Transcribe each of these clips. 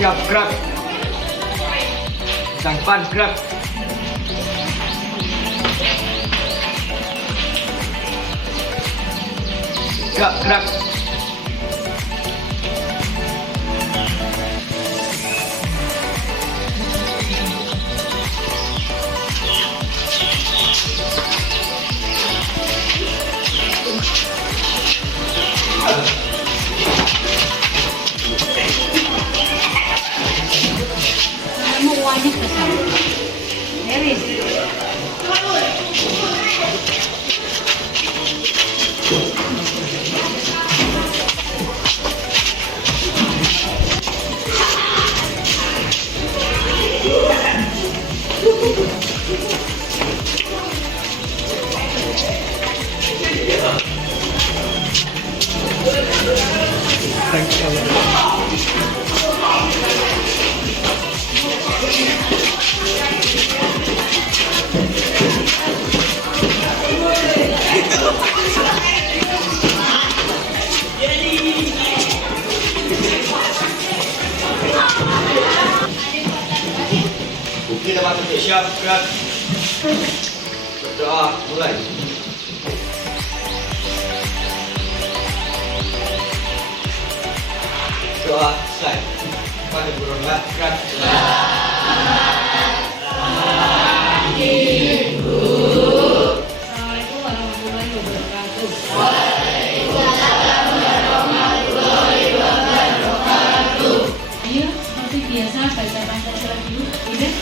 Siap, gerak. Sang depan, gerak. Gerak. Semuanya kesana. Beres. Bukti teman untuk siap, gerak. Berdoa, mulai. Doa, selesai. Pada burung gerak. Assalamualaikum warahmatullahi wabarakatuh. Ayo, seperti biasa baca Pancasila dulu, tidak?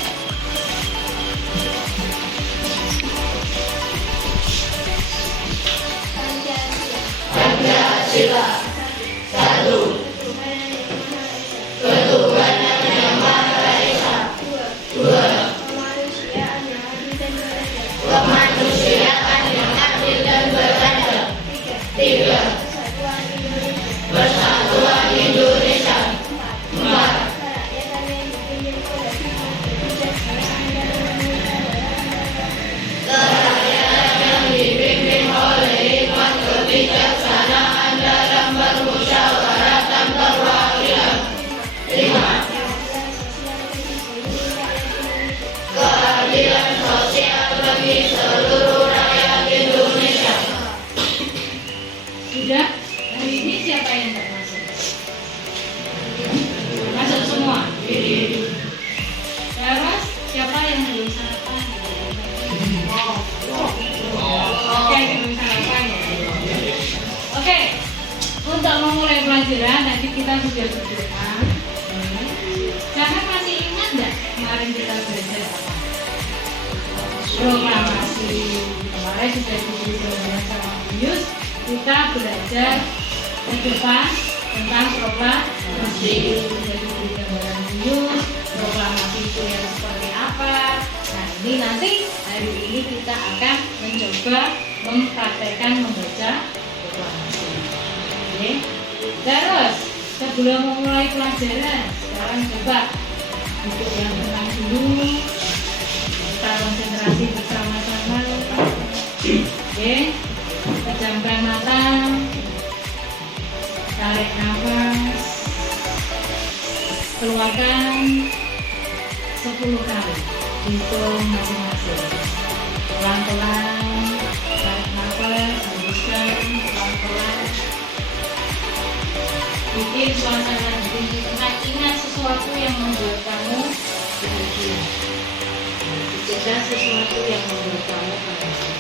Sudah? Hari ini siapa yang tak masuk? Masuk semua? Terus siapa yang belum sarapan? Oke, belum sarapan ya. Oke, untuk memulai pelajaran nanti kita sudah berdoa. Jangan masih ingat nggak kemarin kita belajar apa? Proklamasi. Kemarin sudah diberi jawaban sama Yus. Kita belajar ke depan tentang proklamasi. Jadi diberi gambaran Yus, proklamasi itu yang seperti apa. Nah ini nanti hari ini kita akan mencoba mempraktekkan membaca proklamasi. Oke. Terus sebelum memulai pelajaran, sekarang coba duduk yang tenang dulu. Kita konsentrasi bersama-sama. Oke, pejamkan mata, tarik nafas, keluarkan 10 kali, hitung masing-masing. Pelan-pelan, tarik nafas, hembuskan, pelan-pelan. Bikin suasana di ingat sesuatu yang membuat kamu bahagia. Cegah sesuatu yang membuat kamu bahagia.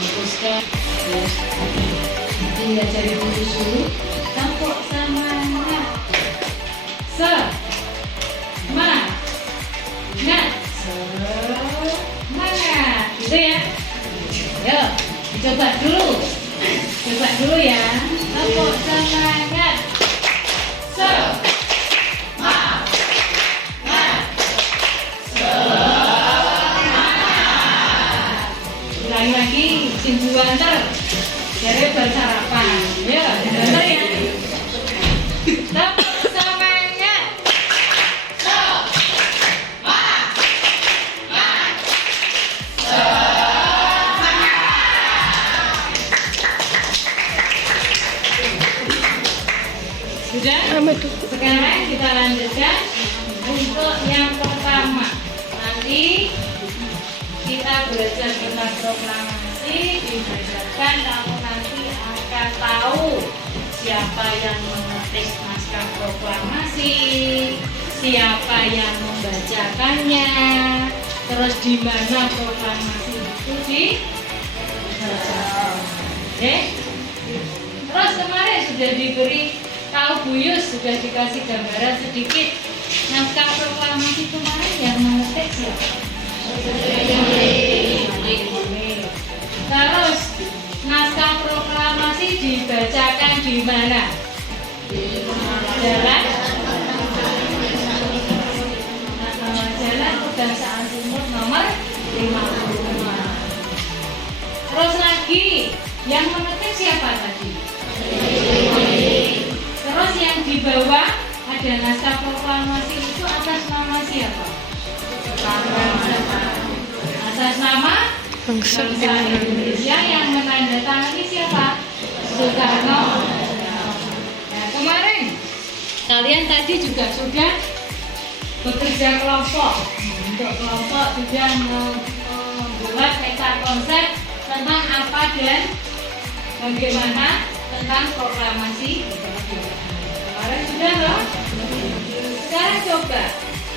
Hembuskan. Tinggal cari fokus dulu. Tepuk semangat. Semangat. Semangat. Gitu ya. Yuk, dicoba dulu. Coba dulu ya. Tepuk semangat. Semangat. Ulangi lagi, simbuan ter. Jadi bersarapan. Ya, Sudah? Sekarang kita lanjutkan untuk yang pertama. Nanti kita belajar tentang proklamasi, dibacakan, kamu nanti akan tahu siapa yang mengetik naskah proklamasi, siapa yang membacakannya, terus di mana proklamasi itu dibacakan. Oke? Terus kemarin sudah diberi tahu Bu Yus, sudah dikasih gambaran sedikit naskah proklamasi kemarin yang mengetik siapa? Terus naskah proklamasi dibacakan di mana? Jalan Jalan Kebangsaan Timur nomor 55. Terus lagi yang mengetik siapa tadi? Terus yang di bawah ada naskah proklamasi itu atas nama siapa? Atas nama bangsa Indonesia, yang menandatangani siapa? Soekarno. Nah, kemarin kalian tadi juga sudah bekerja kelompok. Untuk kelompok sudah membuat peta konsep tentang apa dan bagaimana tentang proklamasi. Kemarin sudah loh. Sekarang coba,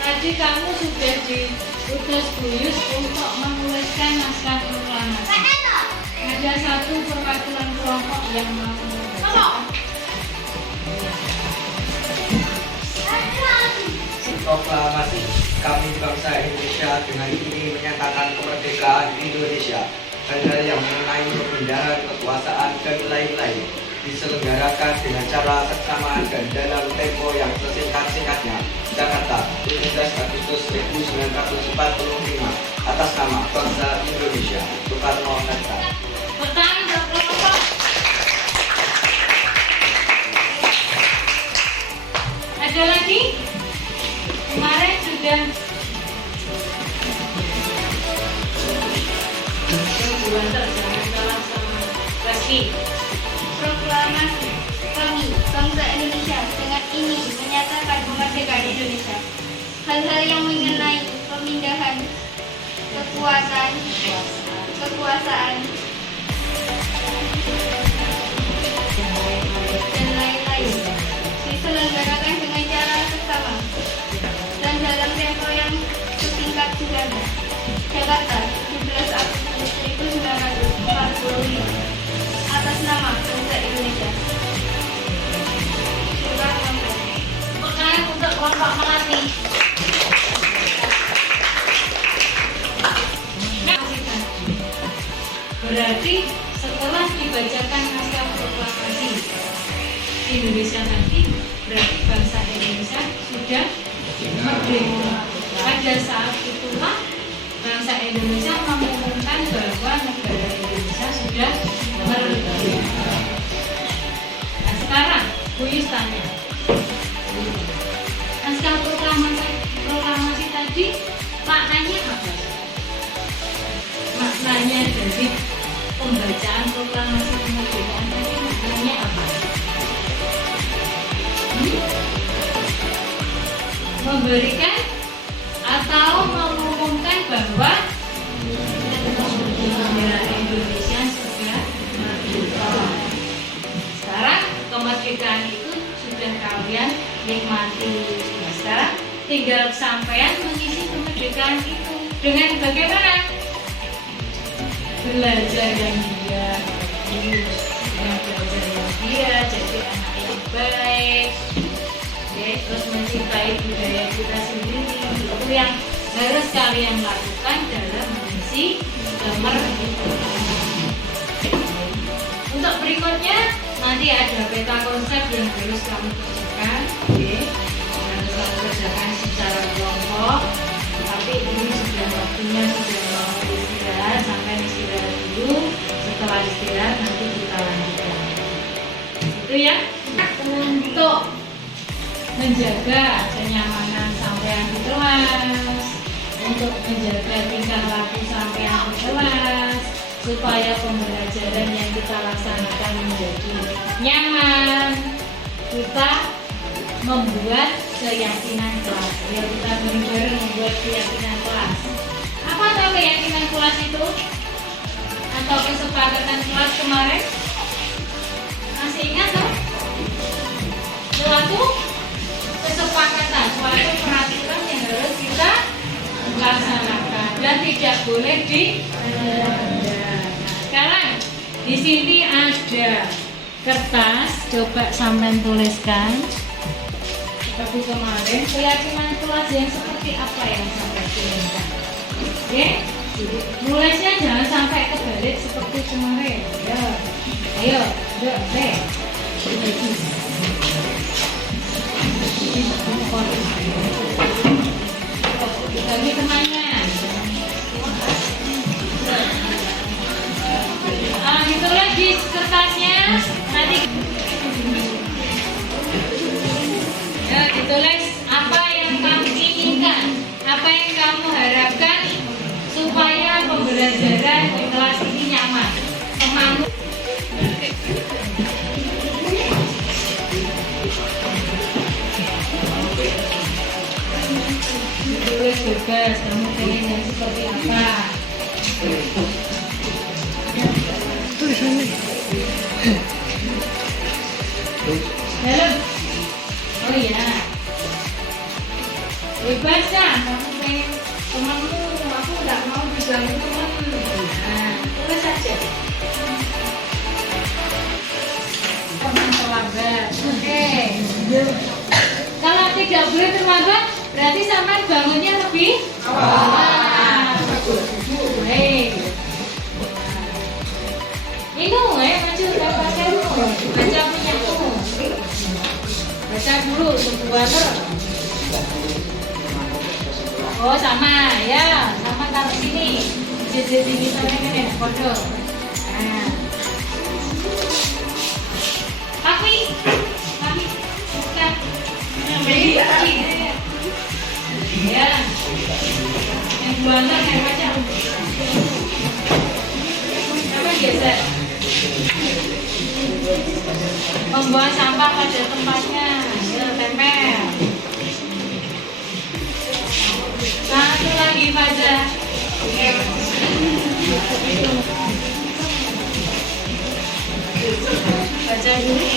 tadi kamu sudah diutus Bu Yus untuk menuliskan naskah proklamasi. Ada satu perwakilan kelompok yang mau membacakan. Proklamasi kami bangsa Indonesia dengan ini menyatakan kemerdekaan Indonesia. Hal-hal yang mengenai pemindahan kekuasaan dan lain-lain diselenggarakan dengan cara seksama dan dalam tempo yang sesingkat-singkatnya. Jakarta, 17 Agustus 1945, atas nama bangsa Indonesia, Soekarno-Hatta. Pertanyaan berkelompok. Ada lagi? Kemarin sudah bulan jangan kalah sama Reski. Proklamasi kami bangsa Indonesia dengan ini menyatakan kemerdekaan Indonesia. Hal-hal yang mengenai pemindahan kekuasaan dan lain-lain diselenggarakan dengan cara seksama dan dalam tempo yang sesingkat-singkatnya. Jakarta, 17 Agustus 1945, atas nama bangsa Indonesia. Pertanyaan untuk kelompok Melati. Berarti setelah dibacakan naskah proklamasi Indonesia tadi, berarti bangsa Indonesia sudah merdeka. Pada saat itulah bangsa Indonesia mengumumkan bahwa negara Indonesia sudah merdeka. Nah, sekarang Bu Yus tanya, naskah proklamasi tadi maknanya apa? Maknanya dari pembacaan proklamasi kemerdekaan tadi maknanya apa? Memberikan atau mengumumkan bahwa negara Indonesia sudah merdeka. Sekarang kemerdekaan itu sudah kalian nikmati. Nah, sekarang tinggal sampean mengisi kemerdekaan itu dengan bagaimana? Belajar yang giat, dengan belajar yang giat, jadi anak yang baik, ya, terus mencintai budaya kita sendiri. Itu yang harus kalian lakukan dalam mengisi kemerdekaan. Untuk berikutnya nanti ada peta konsep yang harus kamu kerjakan, ya. Harus kamu kerjakan secara kelompok. Tapi ini sudah waktunya sudah mau istirahat, sampai istirahat dulu. Setelah istirahat nanti kita lanjutkan. Itu ya. Untuk menjaga kenyamanan sampean di kelas, untuk menjaga tingkah laku sampean di kelas, supaya pembelajaran yang kita laksanakan menjadi nyaman, kita membuat keyakinan kelas. Ya, kita bareng-bareng membuat keyakinan kelas. Apa tahu keyakinan kelas itu? Atau kesepakatan kelas kemarin? Masih ingat kan? Suatu kesepakatan, suatu peraturan yang harus kita laksanakan dan tidak boleh dilanggar. Sekarang di sini ada kertas, coba sampai tuliskan seperti kemarin. Keyakinan kelas yang seperti apa yang sampai tuliskan? Oke, nulisnya jangan sampai kebalik seperti kemarin. Ya, ayo, deh. Bagi temannya. Ditulis di kertasnya nanti. Ya, ditulis apa yang kamu inginkan, apa yang kamu harapkan supaya pembelajaran di kelas ini nyaman. Temanmu. Tulis bebas, kamu pengen yang seperti apa? Dalam. Oh iya. Bebas kan? Kamu pengen temanmu, aku nggak mau diganggu teman. Nah, tulis saja. Teman terlambat. Oke. Kalau tidak boleh terlambat, berarti sampai bangunnya lebih awal. Baik. Ini maju dapatkan baca punyaku. Baca dulu sebuah oh sama ya, sama taruh sini. Jadi sini sampai kan ya, foto. Nah. Tapi bukan. Ya, yang buana kayak macam apa geser membuang sampah pada tempatnya, ya, tempel. Satu lagi pada baca dulu.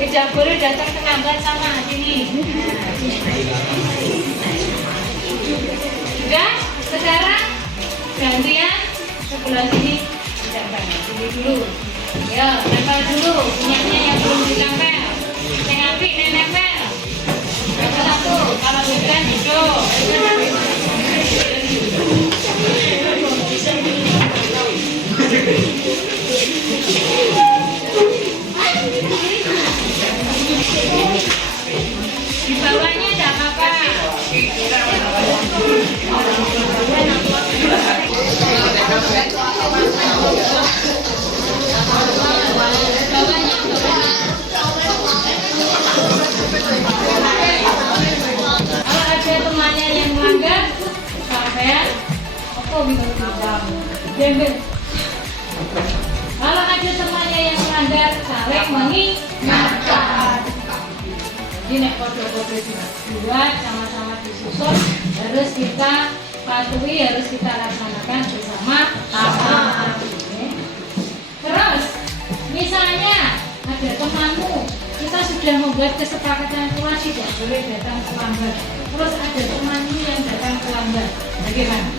Tidak boleh datang terlambat sama sini. Sudah? Sekarang gantian sebelah sini. Tidak banget. Sini dulu. Ya, tempel dulu. Punyanya yang belum ditempel. Yang apik nempel. Satu. Kalau bukan duduk. Di bawahnya tidak apa-apa. Kalau ada temannya yang melanggar, sampean apa bisa dibilang? Kalau ada temannya yang melanggar, saling mengingatkan. Jadi nek kode-kode dibuat sama-sama disusun harus kita patuhi, harus kita laksanakan bersama-sama. Terus misalnya ada temanmu, kita sudah membuat kesepakatan kelas tidak boleh datang terlambat. Terus ada temanmu yang datang terlambat, bagaimana?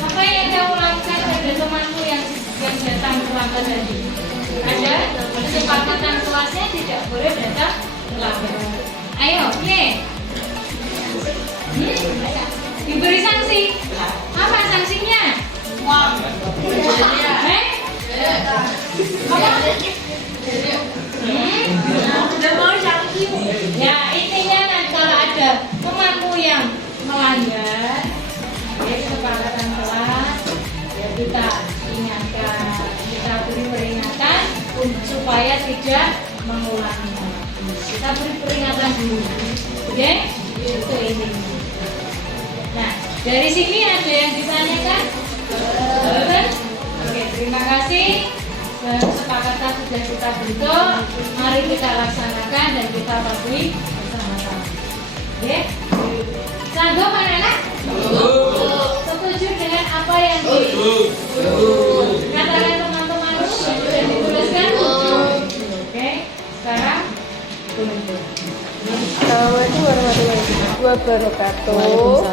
Apa yang kamu lakukan pada temanmu yang datang terlambat tadi? Ada kesepakatan kelasnya tidak boleh datang terlambat. Ayo, diberi sanksi. Apa sanksinya? Ya, intinya kalau ada temanmu yang melanggar kesepakatan kelas, ya kita ingatkan, kita beri peringatan supaya tidak mengulanginya. Kita beri peringatan dulu, oke? Itu intinya. Nah, dari sini ada yang ditanyakan? Oke, terima kasih. Kesepakatan sudah kita bentuk, mari kita laksanakan dan kita patuhi bersama-sama. Oke? Sanggup anak-anak? Setuju dengan apa yang dikatakan teman-teman yang sudah dituliskan? Oke, sekarang tulis. Assalamualaikum warahmatullahi wabarakatuh.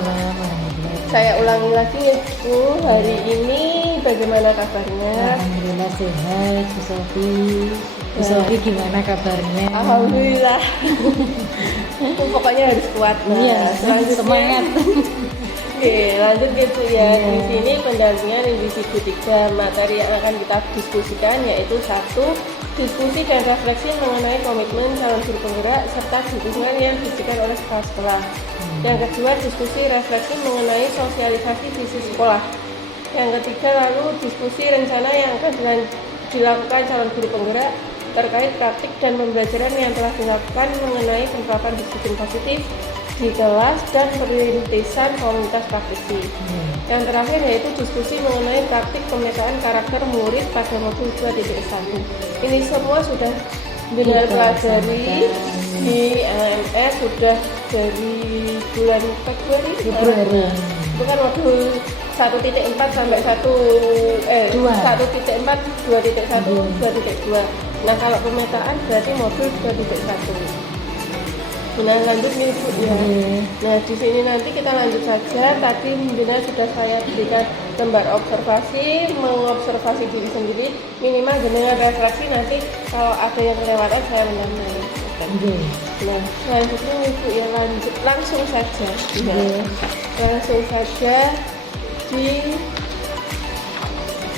Saya ulangi lagi ya Bu, hari ini bagaimana kabarnya? Alhamdulillah sehat, Bu Sofi. Bu Sofi gimana kabarnya? Alhamdulillah. Pokoknya harus kuat. Iya, semangat. Oke, lanjut gitu ya. Di sini pendampingan individu 3 materi yang akan kita diskusikan yaitu 1. Diskusi dan refleksi mengenai komitmen calon guru penggerak serta dukungan yang diberikan oleh kepala sekolah. Yang kedua, diskusi refleksi mengenai sosialisasi visi sekolah. Yang ketiga, lalu diskusi rencana yang akan dilakukan calon guru penggerak terkait praktik dan pembelajaran yang telah dilakukan mengenai penerapan disiplin positif di kelas dan perintisan komunitas praktisi. Yang terakhir yaitu diskusi mengenai praktik pemetaan karakter murid pada modul 2.1. Ini semua sudah benar pelajari di AMS sudah dari bulan Februari. Bukan modul 1.4 sampai 1.4, 2.1, 2.2. Nah, kalau pemetaan berarti modul 2.1. Nah, lanjut nih Bu ya. Nah, di sini nanti kita lanjut saja. Tadi Bina sudah saya berikan lembar observasi, mengobservasi diri sendiri, minimal dengan refleksi. Nanti kalau ada yang kelewatan saya menambah. Nah, selanjutnya Ibu ya langsung saja. Langsung saja di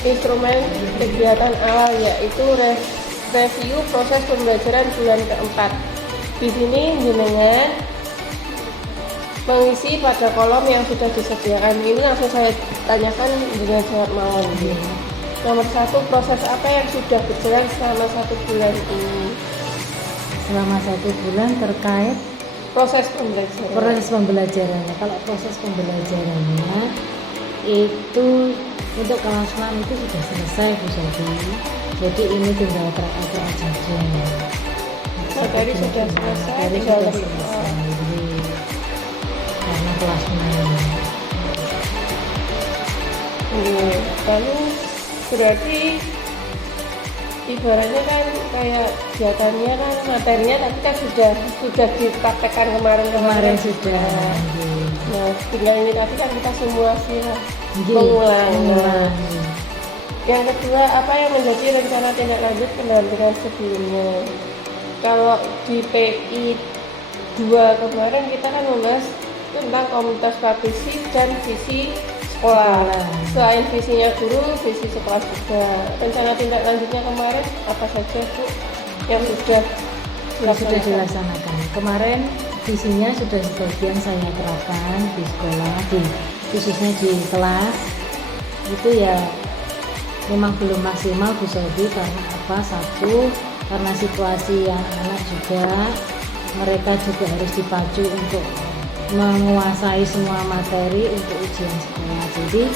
instrumen kegiatan awal yaitu review proses pembelajaran bulan keempat. Di sini jenengan mengisi pada kolom yang sudah disediakan. Ini langsung saya tanyakan dengan jawab mawon. Nomor 1, proses apa yang sudah berjalan selama 1 bulan ini? Selama 1 bulan terkait Proses pembelajaran. proses pembelajarannya. Kalau proses pembelajarannya itu untuk kelas 6 itu sudah selesai Bu Sofi. Jadi ini tinggal terakhir saja. Materi sudah selesai, Materi tinggal sudah terima. selesai. Jadi, karena kelas 6. Lalu berarti ibaratnya kan kayak kegiatannya kan materinya tapi kan sudah dipraktekkan kemarin sudah. Nah, tinggal ini tapi kan kita simulasi lah, Nggih, mengulang. Yang kedua, apa yang menjadi rencana tindak lanjut pendampingan sebelumnya? Kalau di PI 2 kemarin kita kan membahas tentang komunitas praktisi dan visi sekolah. Selain visinya guru, visi sekolah juga. Rencana tindak lanjutnya kemarin apa saja Bu yang sudah dilaksanakan. Kemarin visinya sudah sebagian saya terapkan di sekolah, khususnya di kelas. Itu ya memang belum maksimal Bu Sofi karena apa? 1, karena situasi yang anak juga, mereka juga harus dipacu untuk menguasai semua materi untuk ujian sekolah. Jadi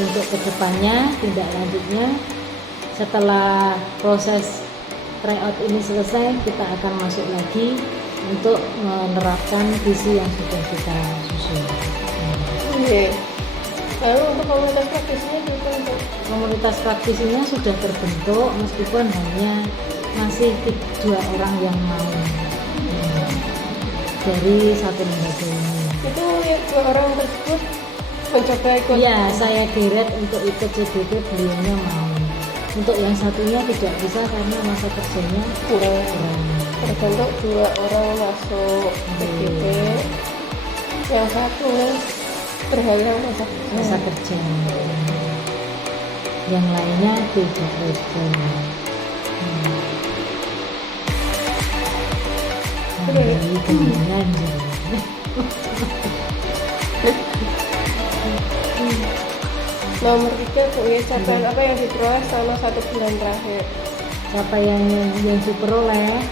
untuk kedepannya tindak lanjutnya setelah proses tryout ini selesai, kita akan masuk lagi untuk menerapkan visi yang sudah kita susun. Lalu untuk komunitas praktisinya juga untuk Komunitas praktisinya sudah terbentuk meskipun hanya masih 2 orang yang mau dari 1 lembaga ini. itu yang 2 orang tersebut mencoba ikut. Iya, saya direct untuk ikut CBP, beliaunya mau. Untuk yang satunya tidak bisa karena masa kerjanya kurang. kurang. Terbentuk 2 orang masuk PGP, yang satu terhalang Masa kerja. Yang lainnya tidak kerja. Ini kemungkinan Nomor 3 Bu ya, capaian apa yang diperoleh selama 1 bulan terakhir? capaian yang diperoleh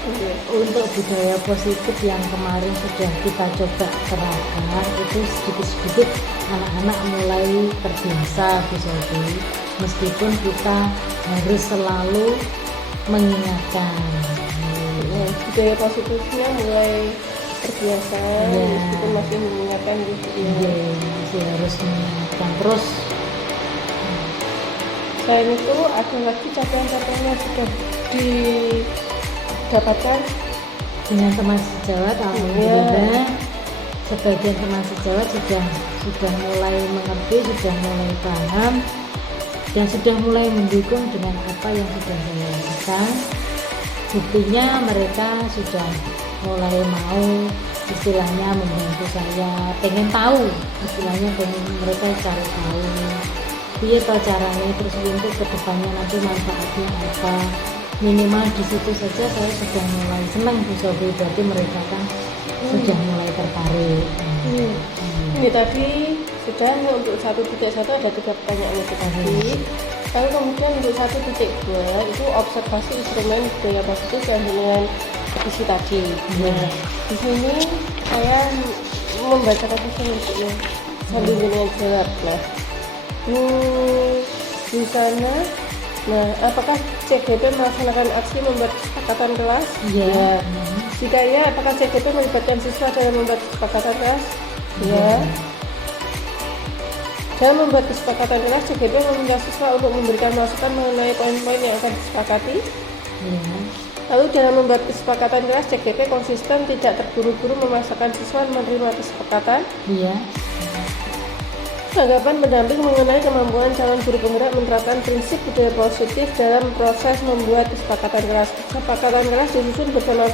untuk budaya positif yang kemarin sudah kita coba terapkan itu sedikit-sedikit anak-anak mulai terbiasa Bu Sofi, meskipun kita harus selalu mengingatkan. Nah, budaya positifnya mulai terbiasa, Iya. meskipun masih mengingatkan gitu ya. Iya, masih harus mengingatkan terus. Selain itu ada lagi capaian-capaian yang sudah didapatkan. Dengan teman sejawat, alhamdulillah sebagian teman sejawat sudah mulai mengerti, sudah mulai paham, dan sudah mulai mendukung dengan apa yang sudah saya lakukan. Buktinya mereka sudah mulai mau istilahnya membantu saya, pengen tahu, istilahnya pengen mereka cari tahu iya toh caranya, terus untuk kedepannya nanti manfaatnya apa. Minimal di situ saja saya sudah mulai senang Bu Sofi, berarti mereka kan sudah mulai tertarik. Ini tadi sudah untuk 1.1 ada 3 pertanyaan itu tadi. Lalu kemudian untuk 1.2 itu observasi instrumen budaya positif yang dengan isi tadi. Nah, di sini saya membacakan sesuatu sambil dengan jawab. Nah, di sana, nah apakah CGP melaksanakan aksi membuat kesepakatan kelas? Iya. Jika iya, apakah CGP melibatkan siswa dalam membuat kesepakatan kelas? Iya. Dalam membuat kesepakatan kelas, CGP meminta siswa untuk memberikan masukan mengenai poin-poin yang akan disepakati. Iya. Lalu dalam membuat kesepakatan kelas, CGP konsisten tidak terburu-buru memaksakan siswa menerima kesepakatan. Iya. Tanggapan pendamping mengenai kemampuan calon guru penggerak menerapkan prinsip budaya positif dalam proses membuat kesepakatan kelas. Kesepakatan kelas disusun bersama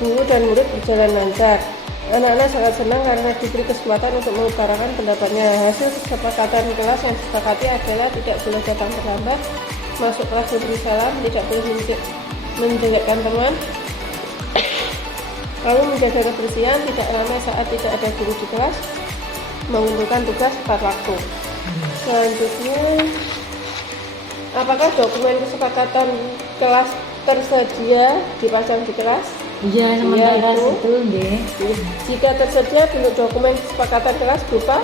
guru dan murid berjalan lancar. Anak-anak sangat senang karena diberi kesempatan untuk mengutarakan pendapatnya. Hasil kesepakatan kelas yang disepakati adalah tidak boleh datang terlambat, masuk kelas memberi salam, tidak boleh menjelekkan teman, lalu menjaga kebersihan, tidak ramai saat tidak ada guru di kelas, mengumpulkan tugas tepat waktu. Selanjutnya, apakah dokumen kesepakatan kelas tersedia dipasang di kelas? Iya, sementara Iya, itu nggih. Jika tersedia bentuk dokumen kesepakatan kelas berupa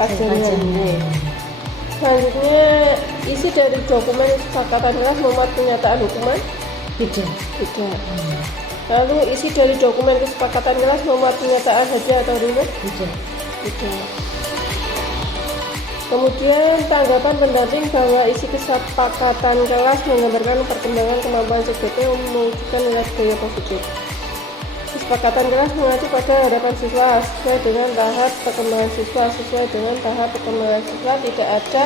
kajian. Selanjutnya, isi dari dokumen kesepakatan kelas memuat pernyataan hukuman? Tidak. Tidak. Lalu isi dari dokumen kesepakatan kelas memuat pernyataan hadiah atau reward? Tidak. Tidak. Kemudian tanggapan pendamping bahwa isi kesepakatan kelas menggambarkan perkembangan kemampuan CGP mewujudkan nilai budaya positif. Kesepakatan kelas mengacu pada harapan siswa sesuai dengan tahap perkembangan siswa. Sesuai dengan tahap perkembangan siswa tidak ada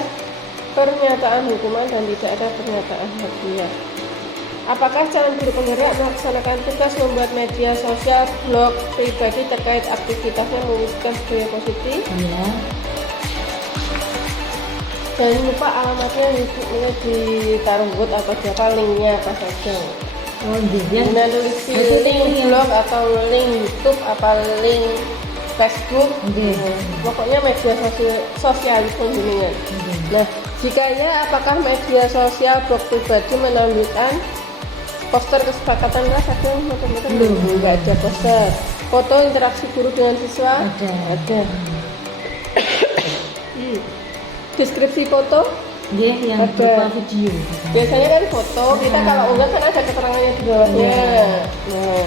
pernyataan hukuman dan tidak ada pernyataan hadiah. Apakah calon guru penggerak melaksanakan tugas membuat media sosial blog pribadi terkait aktivitasnya mewujudkan budaya positif? Iya. Jangan lupa alamatnya ditaruh buat atau siapa linknya apa saja. Oh, iya. Guna tulis link blog atau link YouTube apa link Facebook. Oke. Pokoknya media sosial penggunaan. Nah, jika ya, apakah media sosial blog pribadi menampilkan poster kesepakatan kelas? Ada macam-macam? Belum. Nggak ada poster. Foto interaksi guru dengan siswa? Ada. Deskripsi foto? Nggih, yang Ada. berupa video. Biasanya kan foto, kita kalau enggak kan ada keterangannya di bawahnya. Nah,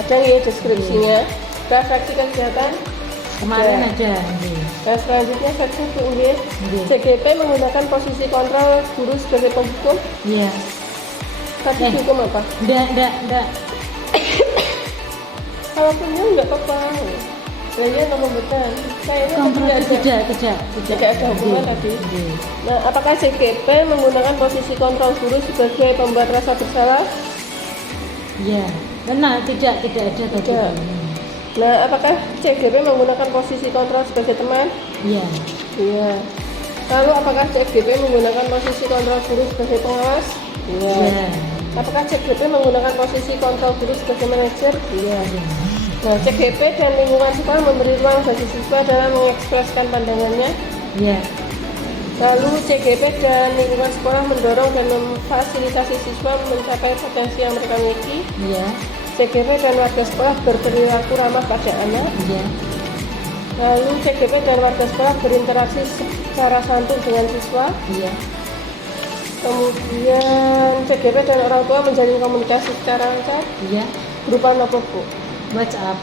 ada ya deskripsinya. Refleksi kegiatan? Kemarin ada. Nggih. Nah, selanjutnya seksi UNG. Nggih. CGP menggunakan posisi kontrol guru sebagai penghukum. Iya. Tapi hukum apa? Enggak. Kalau punya enggak apa-apa. Kalian ngomong betul. Kayaknya tidak ada hukuman tadi. Nggih. Nah, apakah CGP menggunakan posisi kontrol guru sebagai pembuat rasa bersalah? Iya. Benar, tidak ada tadi. Tidak. Nah, apakah CGP menggunakan posisi kontrol sebagai teman? Iya. Iya. Lalu apakah CGP menggunakan posisi kontrol guru sebagai pengawas? Iya. Apakah CGP menggunakan posisi kontrol guru sebagai manajer? Iya. Nah, CGP dan lingkungan sekolah memberi ruang bagi siswa dalam mengekspresikan pandangannya. Iya. Lalu CGP dan lingkungan sekolah mendorong dan memfasilitasi siswa mencapai potensi yang mereka miliki. Iya. CGP dan warga sekolah berperilaku ramah pada anak. Iya. Lalu CGP dan warga sekolah berinteraksi secara santun dengan siswa. Iya. Kemudian CGP dan orang tua menjalin komunikasi secara lancar Iya, berupa apa Bu? WhatsApp.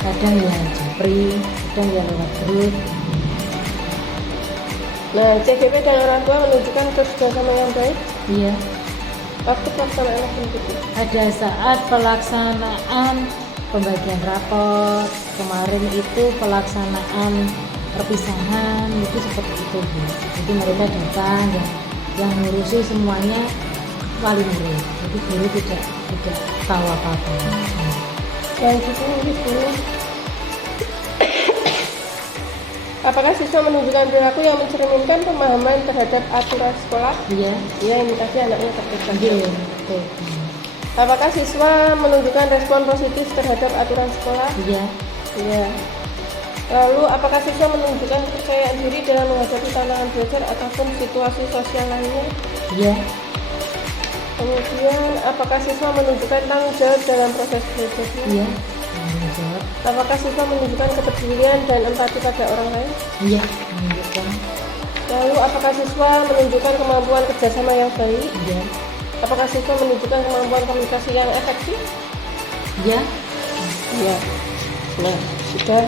Kadang ya japri, kadang ya lewat grup. Nah, CGP dan orang tua menunjukkan kerjasama yang baik Iya. waktu pelaksanaan aktivitas. Ada saat pelaksanaan pembagian raport, kemarin itu pelaksanaan perpisahan, itu seperti itu Bu. Jadi mereka datang yang ngurusi semuanya wali murid. Jadi guru tidak tahu apa-apa. Dan gitu Bu. Apakah siswa menunjukkan perilaku yang mencerminkan pemahaman terhadap aturan sekolah? Iya. Ya, ini tadi anaknya terkait. Iya. Oke. Apakah siswa menunjukkan respon positif terhadap aturan sekolah? Iya. Iya. Lalu, apakah siswa menunjukkan kepercayaan diri dalam menghadapi tantangan belajar ataupun situasi sosial lainnya? Iya. Kemudian, apakah siswa menunjukkan tanggung jawab dalam proses belajarnya? Iya. Tanggung jawab. Apakah siswa menunjukkan kepedulian dan empati pada orang lain? Iya. Menunjukkan. Lalu, apakah siswa menunjukkan kemampuan kerjasama yang baik? Iya. Apakah siswa menunjukkan kemampuan komunikasi yang efektif? Iya. Iya. Nah, sudah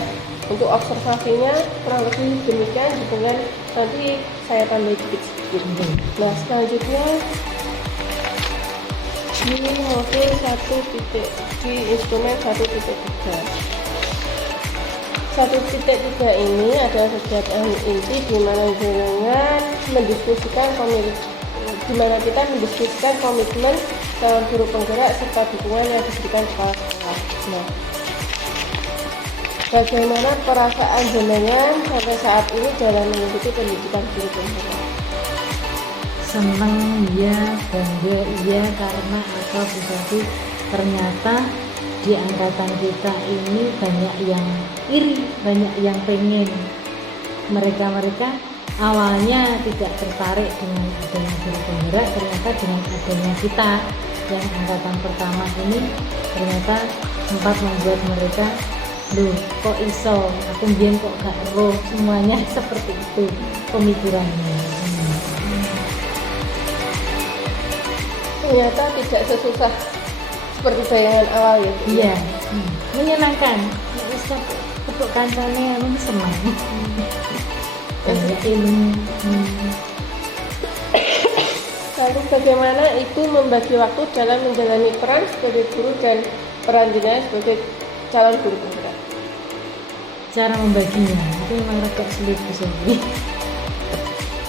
untuk observasinya kurang lebih demikian. Dengan nanti saya tambah sedikit-sedikit. Nah, selanjutnya di modul 1 di instrumen 1.3. 1.3 ini adalah kegiatan inti di mana jenengan mendiskusikan di mana kita mendiskusikan komitmen calon guru penggerak serta dukungan yang diberikan kepala sekolah. Nah, bagaimana perasaan jenengan sampai saat ini dalam mengikuti pendidikan guru penggerak? Senang ya, bangga iya, karena apa Bu Sofi, ternyata di angkatan kita ini banyak yang iri, banyak yang pengen. Mereka awalnya tidak tertarik dengan adanya guru penggerak, ternyata dengan adanya kita yang angkatan pertama ini ternyata sempat membuat mereka, loh kok iso, aku biyen kok gak roh, semuanya seperti itu pemikirannya. Ternyata tidak sesusah seperti bayangan awal ya. Iya, menyenangkan. Bisa kepuk kancane anu senang. Banyak ilmu. Lalu bagaimana itu membagi waktu dalam menjalani peran sebagai guru dan peran jenengan sebagai calon guru penggerak? Cara membaginya itu memang agak sulit Bu Sofi.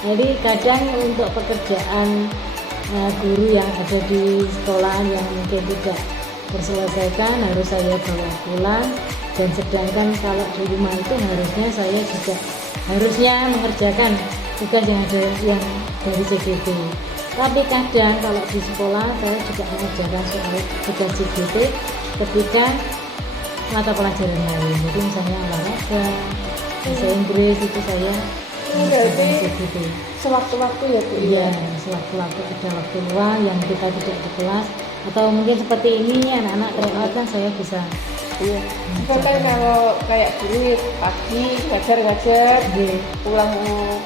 Jadi kadang untuk pekerjaan guru yang ada di sekolah yang mungkin tidak terselesaikan harus saya bawa pulang, dan sedangkan kalau di rumah itu harusnya saya juga mengerjakan tugas yang ada yang dari CGT. Tapi kadang kalau di sekolah saya juga mengerjakan soal tugas CGT ketika mata pelajaran lain. Jadi misalnya olahraga, bahasa Inggris itu saya Berarti CGT. sewaktu-waktu ya Bu? Iya, sewaktu-waktu ada waktu luang yang kita tidak di kelas, atau mungkin seperti ini anak-anak tryout kan saya bisa. Iya. Cuma kan kalau kayak dulu pagi ngajar, pulang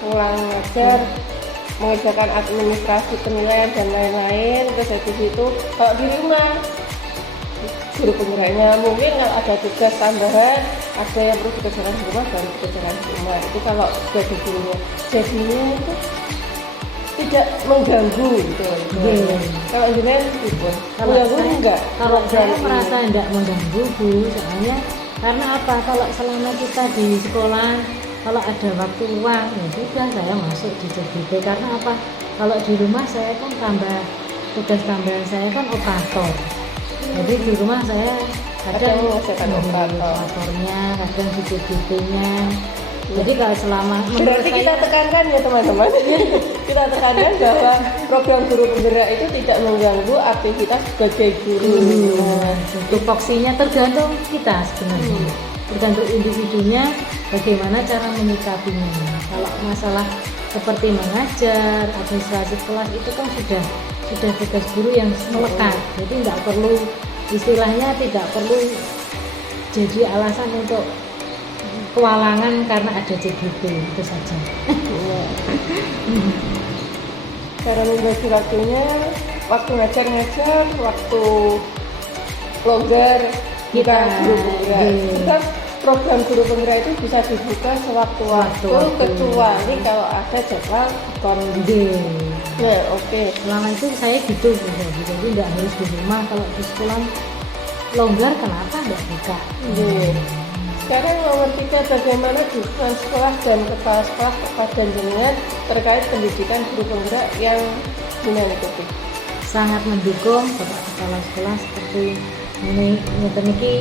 ngajar, mengerjakan administrasi penilaian dan lain-lain, terus habis itu kalau di rumah guru penggeraknya mungkin kalau ada tugas tambahan, ada yang perlu dikerjakan di rumah baru dikerjakan di rumah. Itu kalau sebagai gurunya, jadinya itu tidak mengganggu gitu. Iya. Kalau jenengan gitu, Kalau mengganggu saya, enggak? kalau saya Program merasa ini. tidak mengganggu Bu, soalnya karena apa? Kalau selama kita di sekolah, kalau ada waktu luang, ya sudah saya masuk di CGT. Karena apa? Kalau di rumah saya kan tugas tambahan saya kan operator. Jadi di rumah saya kadang mengerjakan operatornya, kadang di CGT-nya. Jadi kalau selama Berarti kita tekankan ya teman-teman, kita tekankan bahwa program guru penggerak itu tidak mengganggu aktivitas sebagai guru. Nah, tupoksinya tergantung kita sebenarnya, tergantung individunya bagaimana cara menyikapinya. Kalau masalah seperti mengajar, administrasi kelas itu kan sudah tugas guru yang melekat, jadi nggak perlu, istilahnya tidak perlu jadi alasan untuk kewalangan karena ada CGT, itu saja. iya. Cara membagi waktunya, waktu ngajar, waktu longgar, kita guru penggerak. Kita program guru penggerak itu bisa dibuka sewaktu-waktu, Sewaktu-waktu. kecuali kalau ada jadwal kon. Nah, oke. Selama itu saya gitu, jadi nggak harus di rumah. Kalau di sekolah longgar, kenapa nggak buka? Sekarang nomor 3, bagaimana dukungan sekolah dan kepala sekolah kepada jenengan terkait pendidikan guru penggerak yang gimana itu? Sangat mendukung bapak kepala sekolah seperti ini niki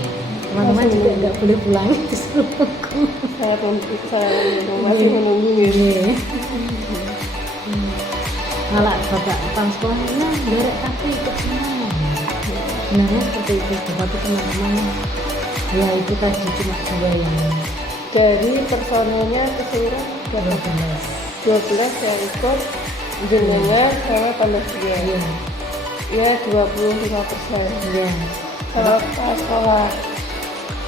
teman-teman juga nggak boleh pulang disuruh nunggu. Sangat mendukung, masih menunggu ya. Iya. Malah bapak kepala sekolahnya derek tapi ikut semua. Sebenarnya seperti itu, tetapi teman-teman ya itu tadi cuma 2 yang Dari personelnya keseluruhan berapa? 12 yang ikut jenengan sama panitia. Iya, Ya 25%. iya. Sama kepala sekolah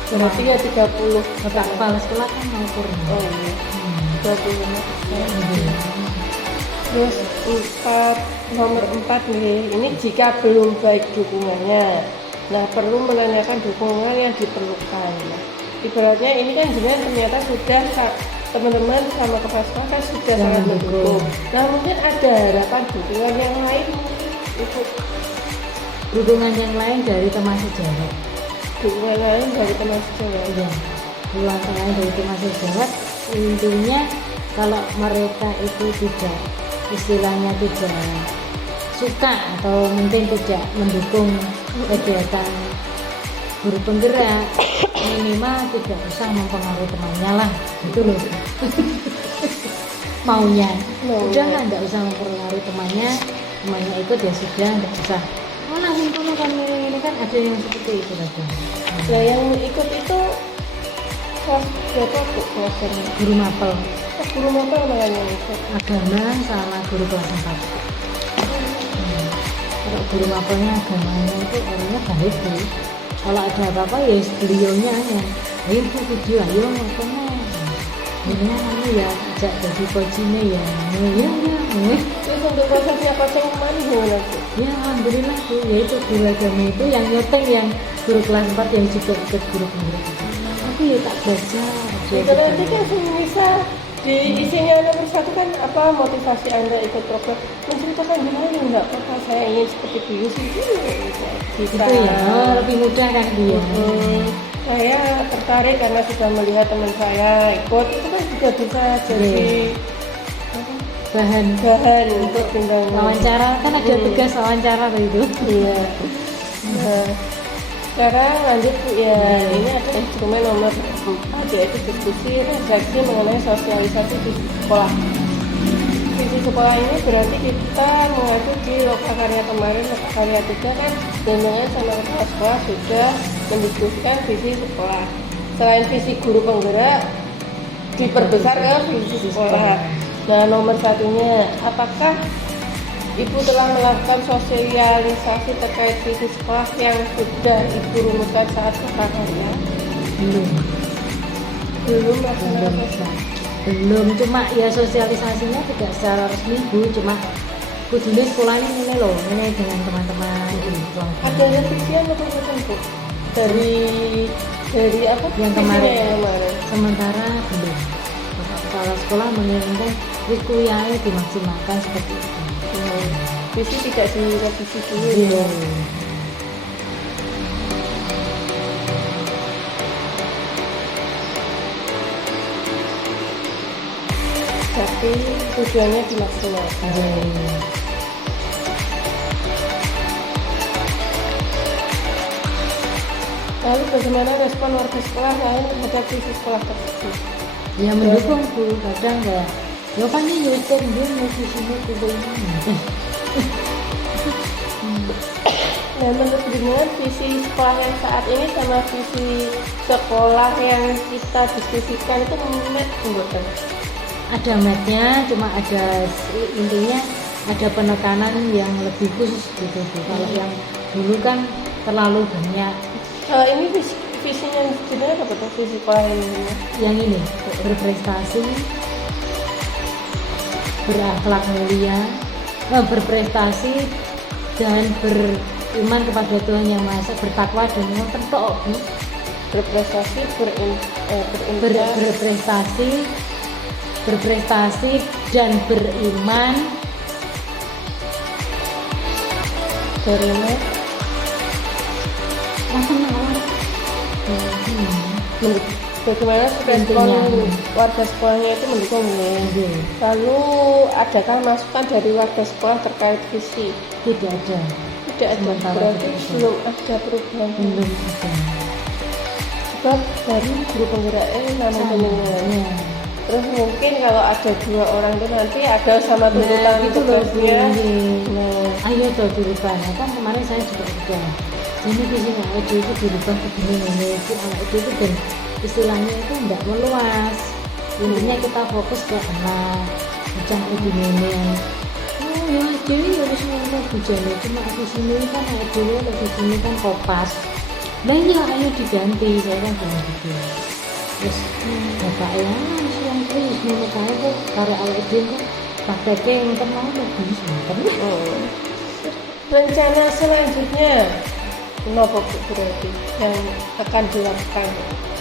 berarti ya 30. Bapak kepala sekolah kan mau kurang. Oh iya, 25%. Iya. Terus nomor 4 nih, ini jika belum baik dukungannya, nah perlu menanyakan dukungan yang diperlukan. Nah, ibaratnya ini kan jenengan ternyata sudah teman-teman sama kepala sekolah kan sudah Yang sangat mendukung. mendukung. Nah mungkin ada harapan dukungan yang lain itu Dukungan yang lain dari teman sejawat. dukungan lain dari teman sejawat. Iya, dukungan lain dari teman sejawat. Intinya kalau mereka itu tidak istilahnya tidak suka atau mungkin tidak mendukung kegiatan guru penggerak, minimal tidak usah mempengaruhi temannya lah, gitu loh. Maunya udah lah, nggak usah mempengaruhi temannya ikut ya sudah, nggak usah langsung dulu kan ini kan ada yang seperti itu tadi. Nah yang ikut itu kelas berapa bu kelasnya? Guru mapel Guru apa namanya yang ikut? agama sama guru kelas 4. Kalau guru mapelnya agamanya itu orangnya baik bu. Kalau ada apa-apa ya beliaunya yang ayo bu video ayo ngapain jadinya kamu ya ajak jadi coachnya ya Terus untuk prosesnya coaching kemana gimana bu? ya alhamdulillah bu, ya itu guru agama itu yang nyeteng yang guru kelas 4 yang juga ikut guru penggerak. Aku ya tak baca Itu nanti kan bisa di isinya nomor 1 kan apa motivasi anda ikut program menceritakan gimana nggak apa-apa saya ingin seperti Bu Yusi itu ya lebih mudah kan dia. Saya tertarik karena sudah melihat teman saya ikut itu kan juga bisa jadi bahan untuk tindakan wawancara kan ada tugas wawancara begitu. Iya. Nah, sekarang lanjut Bu ya, ini ada instrumen nomor 4 yaitu diskusi refleksi mengenai sosialisasi di sekolah. Visi sekolah ini berarti kita mengacu di lokakarya kemarin, lokakarya 3 kan dengan sama kepala sekolah sudah mendiskusikan visi sekolah. Selain visi guru penggerak diperbesar ke visi sekolah. Nah nomor 1-nya, apakah Ibu telah melakukan sosialisasi terkait visi sekolah yang sudah Ibu rumuskan saat lokakarya? Belum belum cuma ya sosialisasinya tidak secara resmi bu, cuma kudunya sekolah ini loh ini dengan teman-teman Ada revisian atau bukan Bu? Dari apa? yang Visinya kemarin. yang kemarin. Sementara belum. Bapak kepala sekolah menginginkan kuliahnya dimaksimalkan seperti itu. Visi tidak direvisi dulu Iya. ya. Tapi tujuannya dimaksimalkan. Iya. Lalu bagaimana respon warga sekolah lain terhadap visi sekolah tersebut? Ya mendukung bu, kadang enggak. Ya kan ini ikut dia mau di sini kubu ini. Nah, menurut dengan visi sekolah yang saat ini sama visi sekolah yang kita diskusikan itu match bukan? Ada matnya, cuma ada intinya ada penekanan yang lebih khusus gitu bu. Kalau yang dulu kan terlalu banyak. Kalau ini visinya sebenarnya apa tuh visi sekolah ini? Yang ini berprestasi, berakhlak mulia, berprestasi dan beriman kepada Tuhan Yang Maha Esa, bertakwa dan ngoten tok, Bu. Berprestasi, berintegritas, berprestasi dan beriman beriman, bagaimana respon Intinya. warga sekolahnya itu mendukung ya. Lalu adakah masukan dari warga sekolah terkait visi? Tidak ada, Tidak ada, Sementara berarti tidak ada. belum ada perubahan. belum ada. Sebab dari guru penggerak namun pembinaan. Ya. Terus mungkin kalau ada 2 orang itu nanti ada sama tuntutan Nah, itu loh, tugasnya. Bu. Nah, Ayo coba dirubah. Nah, kan kemarin saya juga udah. Jadi visinya itu dirubah ke gini itu anak itu dan istilahnya itu enggak meluas. Intinya kita fokus ke anak, macam begini yang oh ya jadi harus ngomong bujana cuma di sini kan anak dulu di sini kan kopas. Nah iya ayo diganti saya kan bilang gitu. Terus bapak ya yang terus menurut saya kok karena awal itu kok prakteknya yang tenang lebih sebentar. rencana selanjutnya nopo Bu, berarti yang akan dilakukan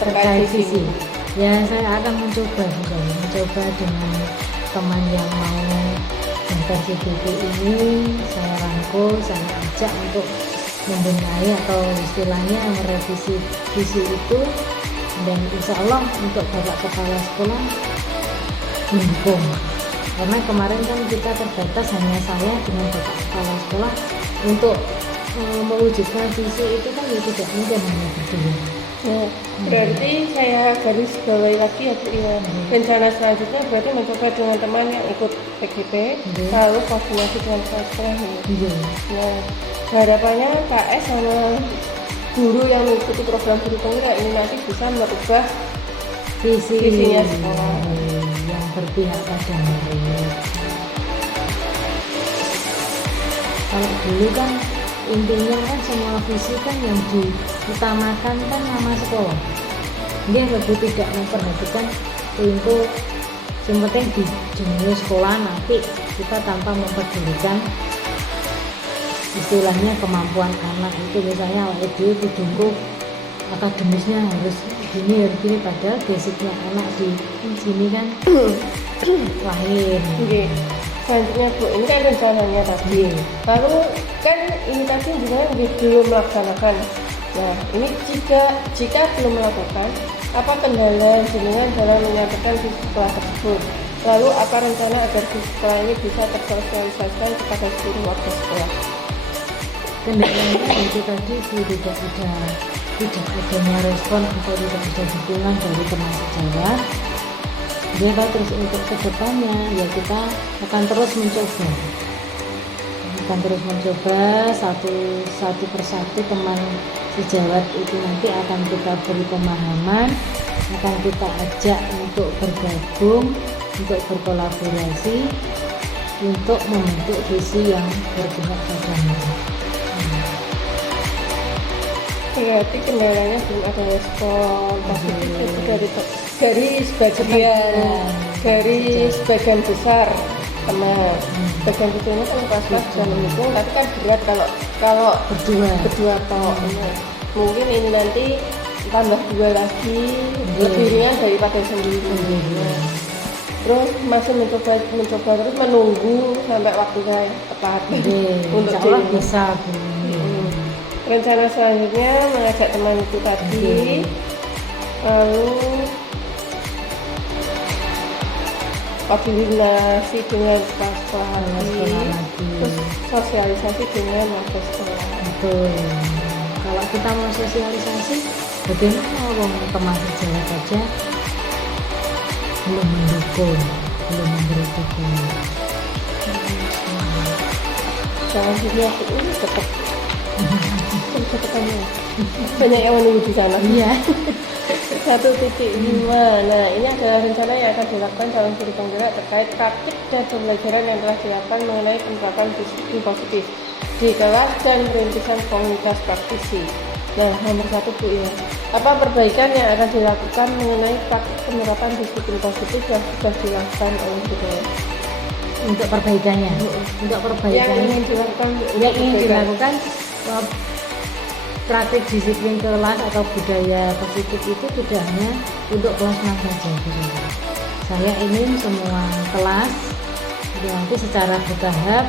terkait terkait visi. visi. Ya saya akan mencoba dengan teman yang mau intensif ini, saya rangkul, saya ajak untuk membenahi atau istilahnya merevisi visi itu, dan insya Allah untuk Bapak Kepala Sekolah mendukung. Karena kemarin kan kita terbatas hanya saya dengan Bapak Kepala Sekolah untuk mewujudkan visi itu kan ya tidak mungkin hanya berdua. Nah, berarti saya garis bawahi lagi ya Bu ya. Rencana selanjutnya berarti mencoba dengan teman yang ikut PGP, lalu koordinasi dengan kepala sekolah ya. Iya. Nah, harapannya KS sama guru yang mengikuti program guru penggerak ini nanti bisa merubah visinya sekolah. yang berpihak pada murid. Kalau dulu kan intinya kan semua visi kan yang diutamakan kan nama sekolah. Dia lebih tidak memperhatikan untuk yang penting di jenis sekolah nanti kita tanpa memperdulikan istilahnya kemampuan anak itu, misalnya awal itu didungku akademisnya harus gini padahal basicnya anak di sini kan lain. Oke. Selanjutnya Bu, ini kan rencananya tadi. Lalu kan ini tadi juga belum melaksanakan. Nah, ini jika belum melakukan, apa kendala jenengan dalam menyatakan di sekolah tersebut? Lalu apa rencana agar di sekolah ini bisa tersosialisasikan kepada seluruh warga sekolah? Kendalanya itu tadi tidak adanya respon atau tidak ada dukungan dari teman sejawat. Jadi terus untuk kedepannya ya kita akan terus mencoba satu persatu teman sejawat itu nanti akan kita beri pemahaman, akan kita ajak untuk bergabung, untuk berkolaborasi, untuk membentuk visi yang berpihak pada murid. Berarti kendalanya belum ada respon positif itu dari sebagian besar teman. Sebagian besarnya kan kelas-kelas dan mendukung, tapi kan berat kalau berdua toh. Mungkin ini nanti tambah 2 lagi lebih ringan daripada sendiri. Terus masih mencoba terus menunggu sampai waktunya tepat untuk Insya Allah bisa Bu. Rencana selanjutnya mengajak teman itu tadi, lalu koordinasi dengan kepala sekolah lagi, terus sosialisasi dengan warga sekolah. Betul. Kalau kita mau sosialisasi, bagaimana wong teman sejawat saja belum mendukung, belum memberi dukungan. Selanjutnya ini tetap banyak yang menunggu di sana. Iya. 1.5. Nah, ini adalah rencana yang akan dilakukan dalam guru penggerak terkait praktik dan pembelajaran yang telah dilakukan mengenai penerapan disiplin positif di kelas dan perintisan komunitas praktisi. Nah, nomor 1 Bu ya. Apa perbaikan yang akan dilakukan mengenai praktik penerapan disiplin positif yang sudah dilakukan oleh guru? untuk perbaikannya. Untuk Yang perbaikan ingin dilakukan yang ingin dilakukan praktik disiplin kelas atau budaya positif itu tidak hanya untuk kelas 6 saja. Saya ingin semua kelas nanti secara bertahap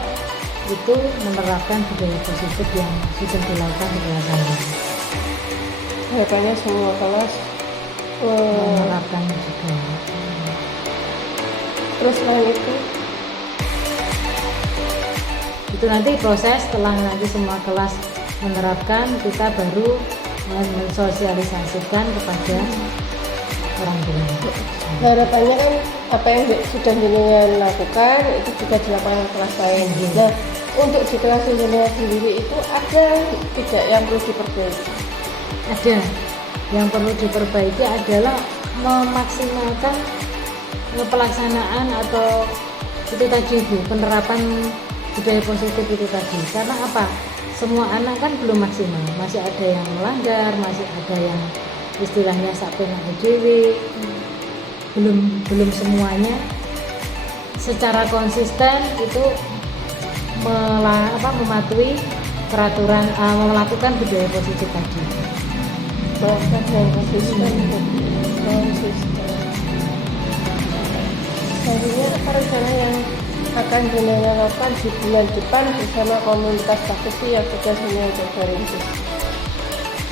itu menerapkan budaya positif yang sudah dilakukan di kelas saya. harapannya semua kelas Menerapkan juga. terus selain Itu nanti proses setelah nanti semua kelas menerapkan, kita baru mensosialisasikan kepada orang tua. harapannya kan apa yang sudah jenengan lakukan itu juga dilakukan kelas lain. Nah, untuk di kelas jenengan sendiri itu ada tidak yang perlu diperbaiki? Ada yang perlu diperbaiki adalah memaksimalkan pelaksanaan atau itu tadi Bu, penerapan budaya positif itu tadi. Karena apa? Semua anak kan belum maksimal, masih ada yang melanggar, masih ada yang istilahnya sampai dewe, belum semuanya secara konsisten itu mematuhi peraturan, melakukan budaya positif tadi. Melakukan yang konsisten. Selanjutnya apa rencana yang akan jenengan lakukan di bulan depan bersama komunitas praktisi yang sudah jenengan rintis?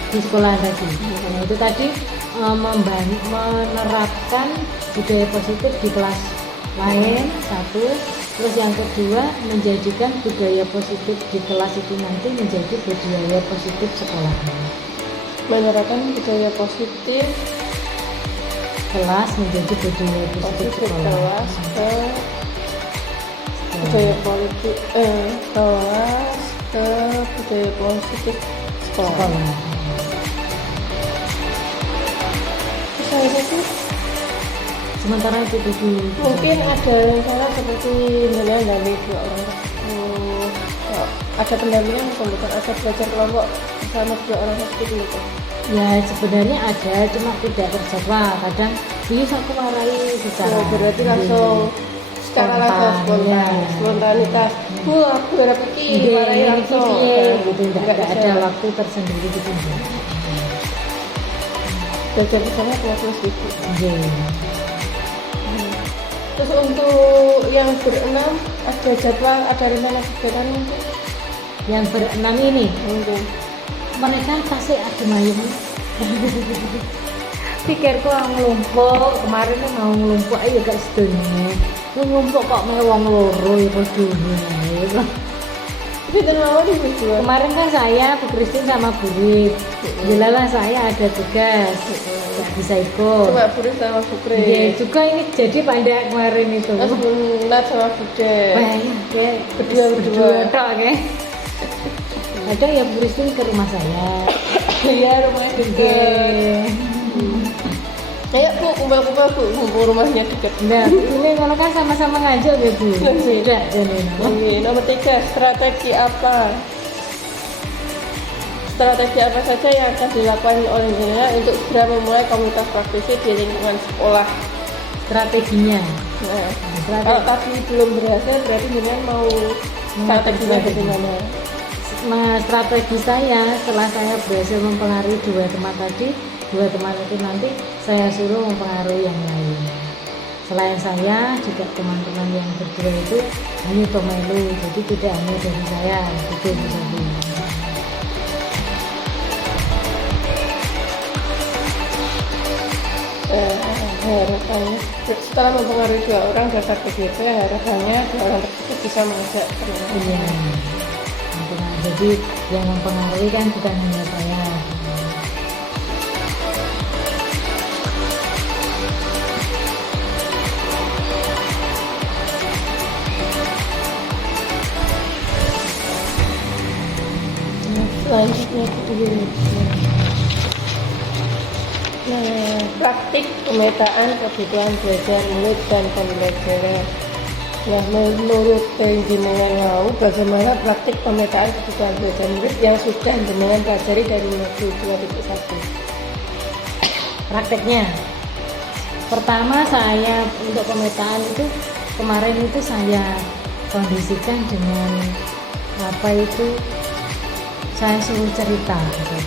Di sekolah tadi. Nah, itu tadi menerapkan budaya positif di kelas lain satu, terus yang kedua menjadikan budaya positif di kelas itu nanti menjadi budaya positif sekolah. Menerapkan budaya positif Kelas menjadi budaya positif sekolah. kelas ke budaya politik kelas ke budaya positif sekolah. Sekolah. Saya itu Sementara itu dulu. mungkin ada rencana seperti mendampingi dua orang ada pendampingan atau bukan, ada belajar kelompok bersama dua orang seperti itu. Ya sebenarnya ada, cuma tidak terjadwal. Kadang bisa aku marahi secara. Berarti langsung secara langsung spontan, spontanitas. Aku berapa pikir marahi langsung. gitu, tidak ada bisa. waktu tersendiri gitu. Belajar bersama kelas itu. Iya. Terus untuk yang berenam ada jadwal, ada rencana kegiatan mungkin? Yang berenam ini Mungkin. mereka pasti ada mayem. Pikirku ngelumpuk kemarin tuh mau ngelumpuk ayo gak sedunia ngelumpuk kok mau wong loro ya padha. Tapi mau di video. Kemarin kan saya Bu Kristin sama Bu Rit. Jelalah saya ada tugas nggak bisa ikut. Coba Buris sama Bukre. Iya juga ini jadi pandai kemarin itu. Terus Nat sama Bude. Wah, kayak Berdua. tok kayak. Ada ya Bu Kristin ke rumah saya. Iya rumahnya dekat. Oke. Ayo Bu, kumpul-kumpul Bu, mumpung rumahnya dekat. Nah, ini kalau kan sama-sama ngajak ya Bu. Beda jadi. Oke, nomor 3, strategi apa? Strategi apa saja yang akan dilakukan oleh jenengan untuk segera memulai komunitas praktisi di lingkungan sekolah? Strateginya. Nah, Strategi. kalau tadi belum berhasil, berarti jenengan mau strateginya bagaimana? Strategi saya setelah saya berhasil mempengaruhi dua teman tadi, dua teman itu nanti saya suruh mempengaruhi yang lain. Selain saya juga teman-teman yang berdua itu hanya pemilu, jadi tidak hanya dari saya, gitu misalnya. Harapannya setelah mempengaruhi dua orang dasar begitu, harapannya dua orang tersebut bisa mengajak teman. Iya. Jadi yang mempengaruhi kan bukan hanya saya. Selanjutnya praktik pemetaan kebutuhan belajar murid dan pembelajaran. Nah, menurut jenengan mau bagaimana praktik pemetaan kebutuhan belajar murid yang sudah jenengan pelajari dari modul 2.1? Prakteknya, pertama saya untuk pemetaan itu kemarin itu saya kondisikan dengan apa itu, saya suruh cerita gitu.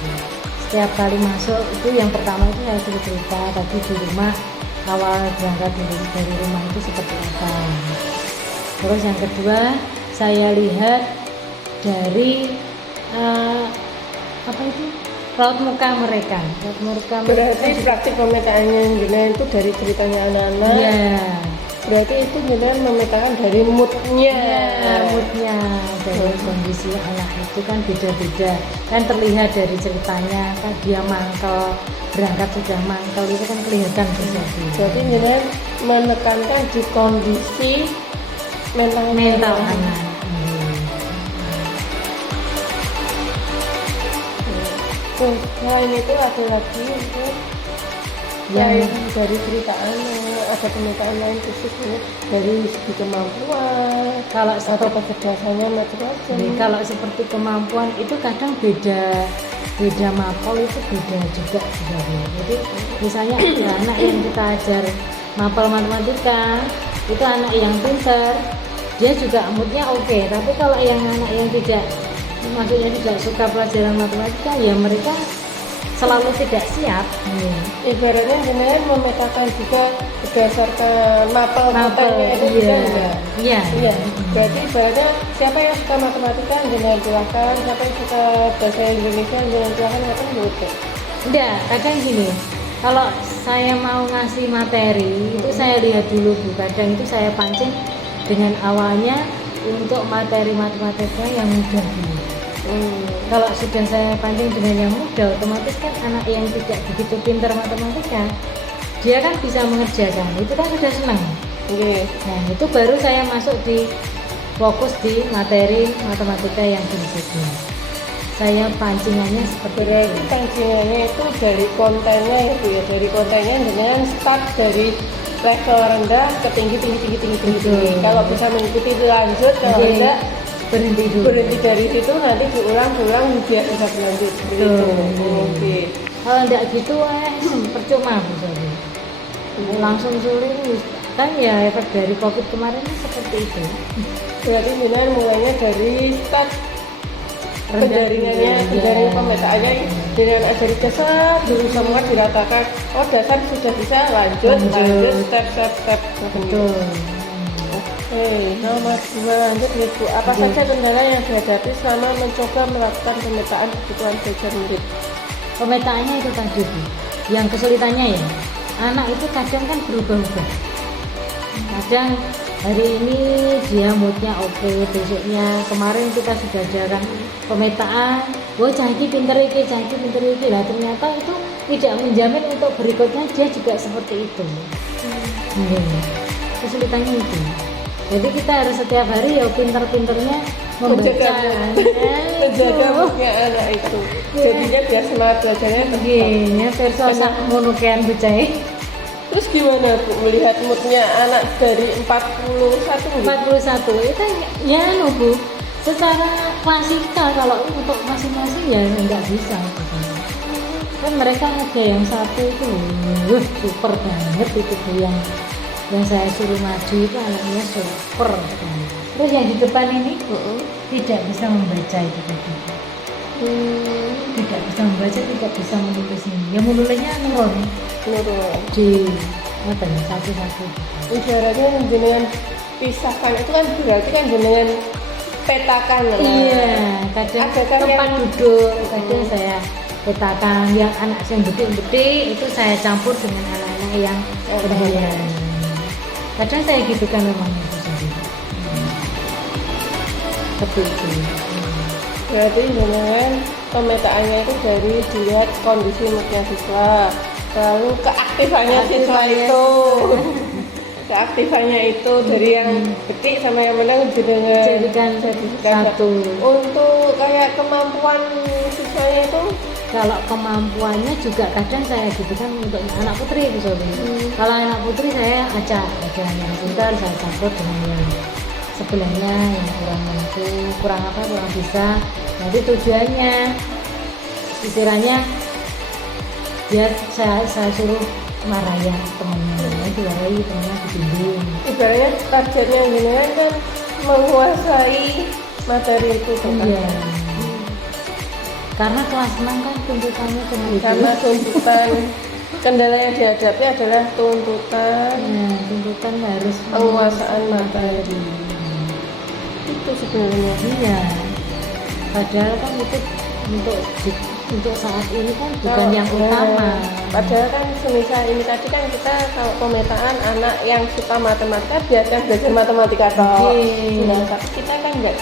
Setiap kali masuk itu yang pertama itu saya suruh cerita tadi di rumah, awal berangkat dari rumah itu seperti apa. Terus yang kedua saya lihat dari apa itu, raut muka mereka. Berarti praktik pemetaannya jenengan itu dari ceritanya anak-anak. Iya. Berarti itu jenengan memetakan dari moodnya. Moodnya dari kondisi anak itu kan beda-beda, kan terlihat dari ceritanya kan dia mangkel, berangkat sudah mangkel itu kan kelihatan sesuatu. Berarti jenengan menekankan di kondisi mental anak. Terus selain itu ada lagi untuk Yang- selain dari ceritaan ada pemetaan lain khusus ini dari segi kemampuan Kalau atau seperti, kecerdasannya macam-macam. kalau seperti kemampuan itu kadang beda mapel itu beda juga sebenarnya. Jadi misalnya ada anak yang kita ajar mapel matematika itu anak yang pintar, dia juga moodnya oke. Tapi kalau yang anak yang tidak, maksudnya tidak suka pelajaran matematika, ya mereka selalu tidak siap. Ibaratnya jenengan memetakan juga berdasarkan mapel matanya itu juga enggak? Iya. Iya, berarti ibaratnya siapa yang suka matematika jenengan silahkan, siapa yang suka bahasa Indonesia jenengan silahkan, ngapain gitu. Enggak, kadang gini, kalau saya mau ngasih materi itu saya lihat dulu Bu, kadang itu saya pancing dengan awalnya untuk materi matematika yang mudah dulu. Kalau sudah saya pancing dengan yang mudah, otomatis kan anak yang tidak begitu pintar matematika, dia kan bisa mengerjakan, itu kan sudah senang. Oke. Nah itu baru saya masuk di fokus di materi matematika yang berikutnya. Saya pancingannya seperti Berarti itu. pancingannya itu dari kontennya itu ya, dari kontennya dengan start dari level rendah ke tinggi. Betul. Kalau bisa mengikuti itu lanjut, kalau Jadi, enggak berhenti dulu. berhenti dari situ nanti diulang biar bisa berlanjut seperti itu. Betul. Oke. Kalau enggak gitu percuma Bu Sari. Langsung sulit kan ya, efek dari Covid kemarin kan seperti itu. Berarti jenengan mulainya dari start penjaringan pemetaannya dengan ajari dasar dulu semua diratakan. Oh dasar sudah bisa, lanjut step. Betul. Oke, nomor 2 lanjut ya Bu. Apa saja kendala yang dihadapi selama mencoba melakukan pemetaan kebutuhan belajar murid? Pemetaannya itu tadi Bu. Yang kesulitannya ya, anak itu kadang kan berubah-ubah. Kadang hari ini dia moodnya oke, besoknya kemarin kita sudah jarang pemetaan, wah cahiki pinter iki lah, ternyata itu tidak menjamin untuk berikutnya dia juga seperti itu. Kesulitannya itu. Jadi kita harus setiap hari ya pinter-pinternya membaca, menjaga moodnya anak itu. Jadinya biar semangat belajarnya ya verso sak ngono kean bocah. Terus gimana Bu melihat moodnya anak dari 41? 41 itu ya Bu, secara klasikal kalau untuk masing-masing ya nggak bisa kan mereka ada yang satu itu super banget itu Bu, yang saya suruh maju itu anaknya super banget. Terus yang di depan ini tidak bisa membaca itu tadi. Tidak bisa membaca, tidak bisa menulis ini. Ya menulisnya nurun di apa ya, satu-satu. Ibaratnya jenengan pisahkan itu kan berarti kan jenengan petakan lah. Iya, kadang Ada kan tempat yang- duduk, kadang saya petakan yang anak yang gede-gede itu saya campur dengan anak-anak yang berharian. Kadang saya gitu kan memang itu sendiri. Seperti itu. Berarti jenengan pemetaannya itu dari dilihat kondisi moodnya siswa, lalu keaktifannya siswa itu. Keaktifannya itu dari yang ketik sama yang menang jenengan Jadikan satu. Untuk kayak kemampuan siswanya itu Kalau kemampuannya juga kadang saya gitu kan untuk anak putri itu Sobi. Kalau anak putri saya acak, ada yang pintar saya campur dengan yang sebelahnya yang kurang mampu, kurang bisa. Nanti tujuannya istilahnya dia saya suruh marah temennya, dimarahi temennya dibimbing. Ibaratnya targetnya jenengan kan menguasai materi itu kan. Iya. Karena kelas 6 kan tuntutannya Karena tuntutan kendala yang dihadapi adalah tuntutan tuntutan harus penguasaan materi. Itu sebenarnya. Iya. Padahal kan itu untuk saat ini kan bukan yang utama. Padahal kan semisal ini tadi kan kita kalau pemetaan anak yang suka matematika biarkan belajar matematika toh. Nah, tapi kita kan nggak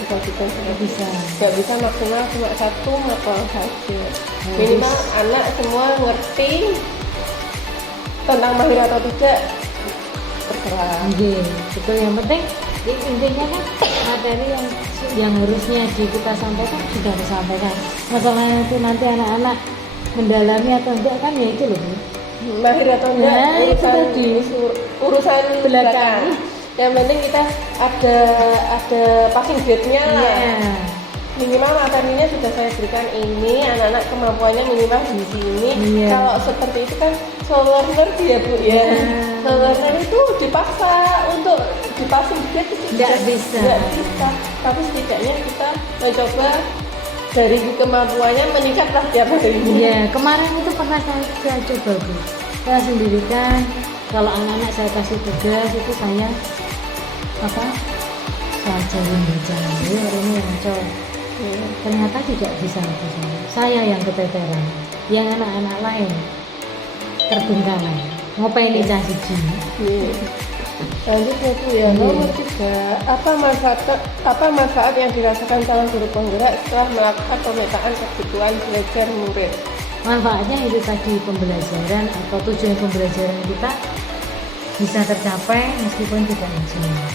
bisa maksimal cuma satu mata saja. Minimal anak semua ngerti tentang mahir atau tidak terserah. Betul, yang penting intinya kan materi yang harusnya kita sampaikan sudah disampaikan. Masalahnya itu nanti anak-anak mendalami atau enggak kan ya itu loh Bu. Mahir atau enggak urusan belakang. Yang penting kita ada passing grade-nya lah. Minimal materinya sudah saya berikan ini, anak-anak kemampuannya minimal di sini. Kalau seperti itu kan slow learner ya Bu ya. Slow learner itu dipaksa untuk di passing grade itu nggak bisa. Tapi setidaknya kita mencoba dari kemampuannya meningkatlah tiap hari. Iya, kemarin itu pernah saya coba Bu. Saya sendirikan, kalau anak-anak saya kasih tugas itu saya ajarin baca ini yang coba. Ternyata tidak bisa saya yang keteteran, yang anak-anak lain terbengkalai. Ngopeni cah siji. Lanjut ya Bu ya. Nomor 3, apa manfaat yang dirasakan calon guru penggerak setelah melakukan pemetaan kebutuhan belajar murid? Manfaatnya itu tadi pembelajaran atau tujuan pembelajaran kita bisa tercapai meskipun tidak maksimal.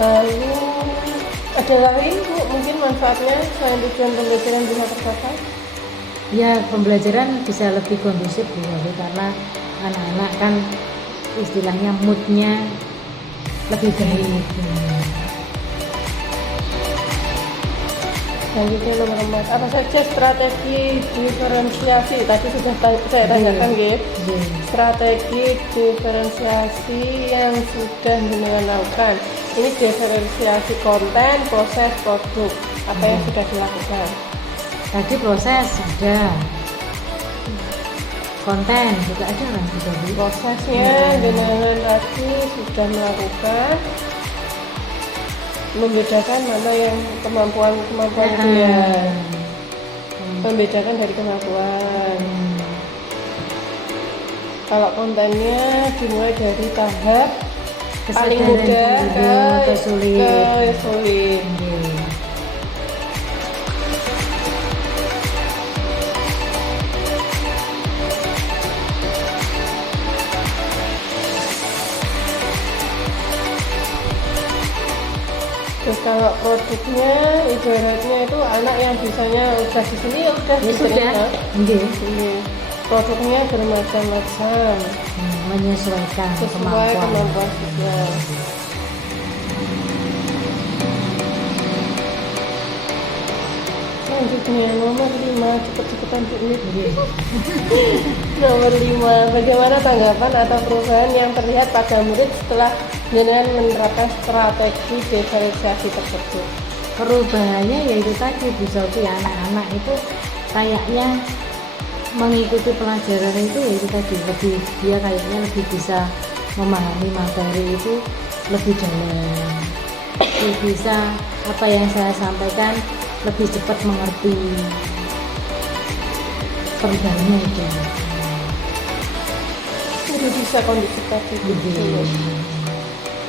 Lalu ada lain Bu, mungkin manfaatnya selain tujuan pembelajaran bisa tercapai? Ya, pembelajaran bisa lebih kondusif Bu, karena anak-anak kan istilahnya moodnya lebih baik. Selanjutnya nomor 4, apa saja strategi diferensiasi? Tadi sudah saya tanyakan gitu. Strategi diferensiasi yang sudah dilakukan. Ini diferensiasi konten, proses, produk. Apa yang sudah dilakukan? Tadi proses ada, konten juga ada kan sudah. Prosesnya dengan tadi sudah melakukan, membedakan mana yang kemampuan dia, membedakan dari kemampuan. Kalau kontennya dimulai dari tahap paling mudah ke sulit. Terus kalau produknya ibaratnya itu anak yang bisanya udah di sini ya udah diterima. Produknya bermacam-macam, menyesuaikan sesuai kemampuan siswa. Selanjutnya nomor 5, cepet-cepetan Bu. Nomor 5, bagaimana tanggapan atau perubahan yang terlihat pada murid setelah dengan menerapkan strategi diferensiasi tersebut? Perubahannya yaitu tadi Bu Sofi, anak-anak itu kayaknya mengikuti pelajaran itu yaitu tadi dia kayaknya lebih bisa memahami materi itu lebih dalam, lebih bisa apa yang saya sampaikan lebih cepat mengerti. Perubahannya itu bisa kondisi tadi.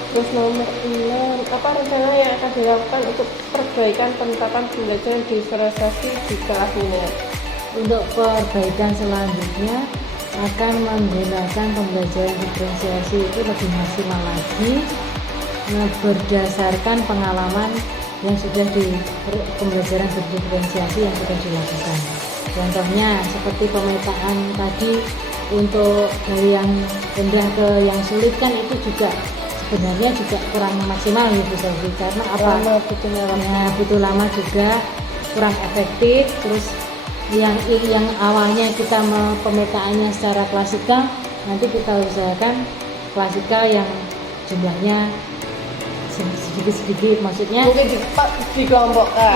Terus nomor 6, apa rencana yang akan dilakukan untuk perbaikan penerapan pembelajaran diferensiasi di kelas ini? Untuk perbaikan selanjutnya akan menggunakan pembelajaran diferensiasi itu lebih maksimal lagi berdasarkan pengalaman yang sudah di pembelajaran diferensiasi yang sudah dilakukan. Contohnya seperti pemetaan tadi untuk dari yang rendah ke yang sulit kan itu juga sebenarnya juga kurang maksimal ya Bu Sofi, karena apa? Lama butuhnya lama. Ya, butuh lama juga, kurang efektif. Terus yang awalnya kita pemetaannya secara klasikal, nanti kita usahakan klasikal yang jumlahnya sedikit-sedikit, maksudnya Mungkin dikelompokkan.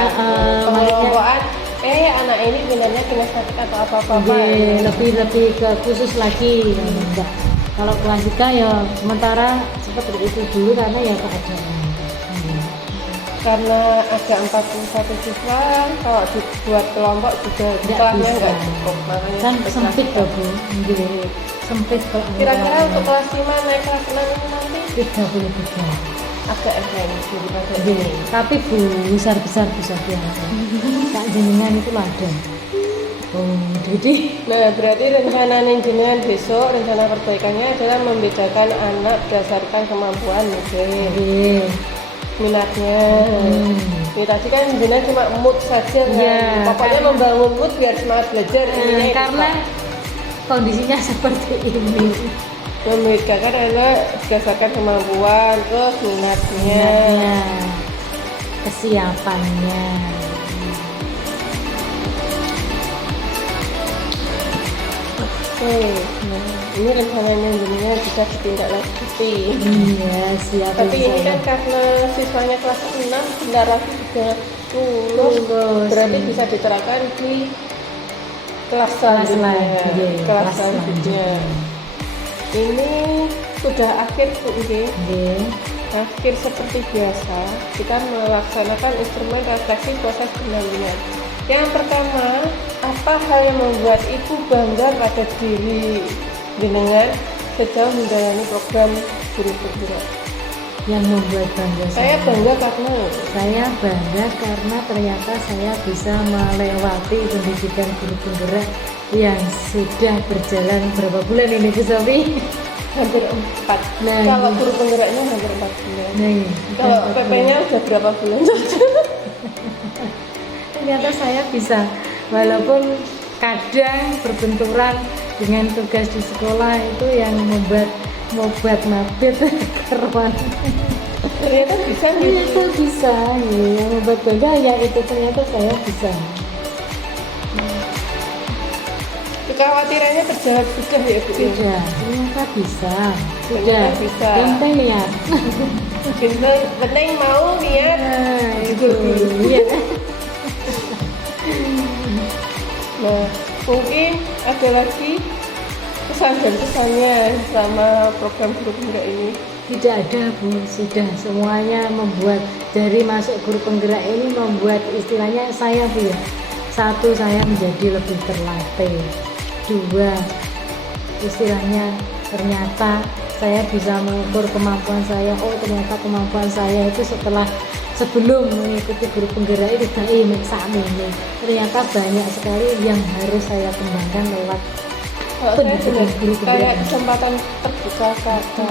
Pengelompokan, anak ini sebenarnya kinestetik atau apa-apa. lebih ke khusus lagi. Enggak. Kalau klasikal ya sementara seperti itu dulu karena ya keadaan. Karena ada 41 siswa, kalau dibuat kelompok juga Nggak kelasnya bisa. nggak cukup. Makanya Kan seperti sempit klasikal. loh Bu. Nggih. Sempit kalau Kira-kira untuk kelas 5 naik kelas 6 ini nanti 33. agak efektif daripada Nggih. ini. Tapi Bu, besar-besar Bu Sofian. Tak jenengan itu ladang. Oh, jadi Nah, berarti rencana jenengan besok, rencana perbaikannya adalah membedakan anak berdasarkan kemampuan nggih. minatnya. Hmm. Ini tadi kan jenengan cuma mood saja kan. Iya, Pokoknya karena- membangun mood biar semangat belajar. Intinya itu, Karena Pak. kondisinya seperti ini. Membedakan adalah berdasarkan kemampuan, terus minatnya. Minatnya, kesiapannya. Oke, nah, ini rencananya jenengan bisa ditindaklanjuti. Iya, siap. Tapi ini saya. kan karena siswanya kelas 6 bentar lagi sudah lulus, Lulus, berarti iya. bisa diterapkan di kelas kelas selanjutnya. lagi, Kelas selanjutnya. Ini sudah akhir Bu Nggih. Nggih. Akhir seperti biasa, kita melaksanakan instrumen refleksi proses pendampingan. Yang pertama, apa hal yang membuat ibu bangga pada diri jenengan sejauh menjalani program guru penggerak? Yang membuat bangga Saya bangga karena Saya bangga karena ternyata saya bisa melewati pendidikan guru penggerak yang sudah berjalan berapa bulan ini Bu Sofi? hampir 4. Nah, Kalau ini. guru penggeraknya hampir 4 bulan. Nih, Kalau PP-nya udah berapa bulan saja? ternyata saya bisa, walaupun kadang berbenturan dengan tugas di sekolah itu yang membuat mabit keruan. Ternyata bisa nih. Ternyata bisa, ya. Yang membuat bangga ya itu ternyata saya bisa. Kekhawatirannya terjawab sudah ya Bu. ya? Sudah, ternyata bisa. Sudah, Ternyata bisa. yang penting lihat. Penting mau niat. Nah, itu. Jujur. Iya. Nah, mungkin ada lagi pesan dan kesannya selama program guru penggerak ini. Tidak ada Bu, sudah semuanya membuat dari masuk guru penggerak ini membuat istilahnya saya Bu ya. Satu, saya menjadi lebih terlatih. Dua, istilahnya ternyata saya bisa mengukur kemampuan saya. Oh ternyata kemampuan saya itu sebelum mengikuti guru penggerak itu ini ternyata banyak sekali yang harus saya kembangkan lewat Kalau saya pendidikan benar guru kayak penggerak. kesempatan terbuka kata.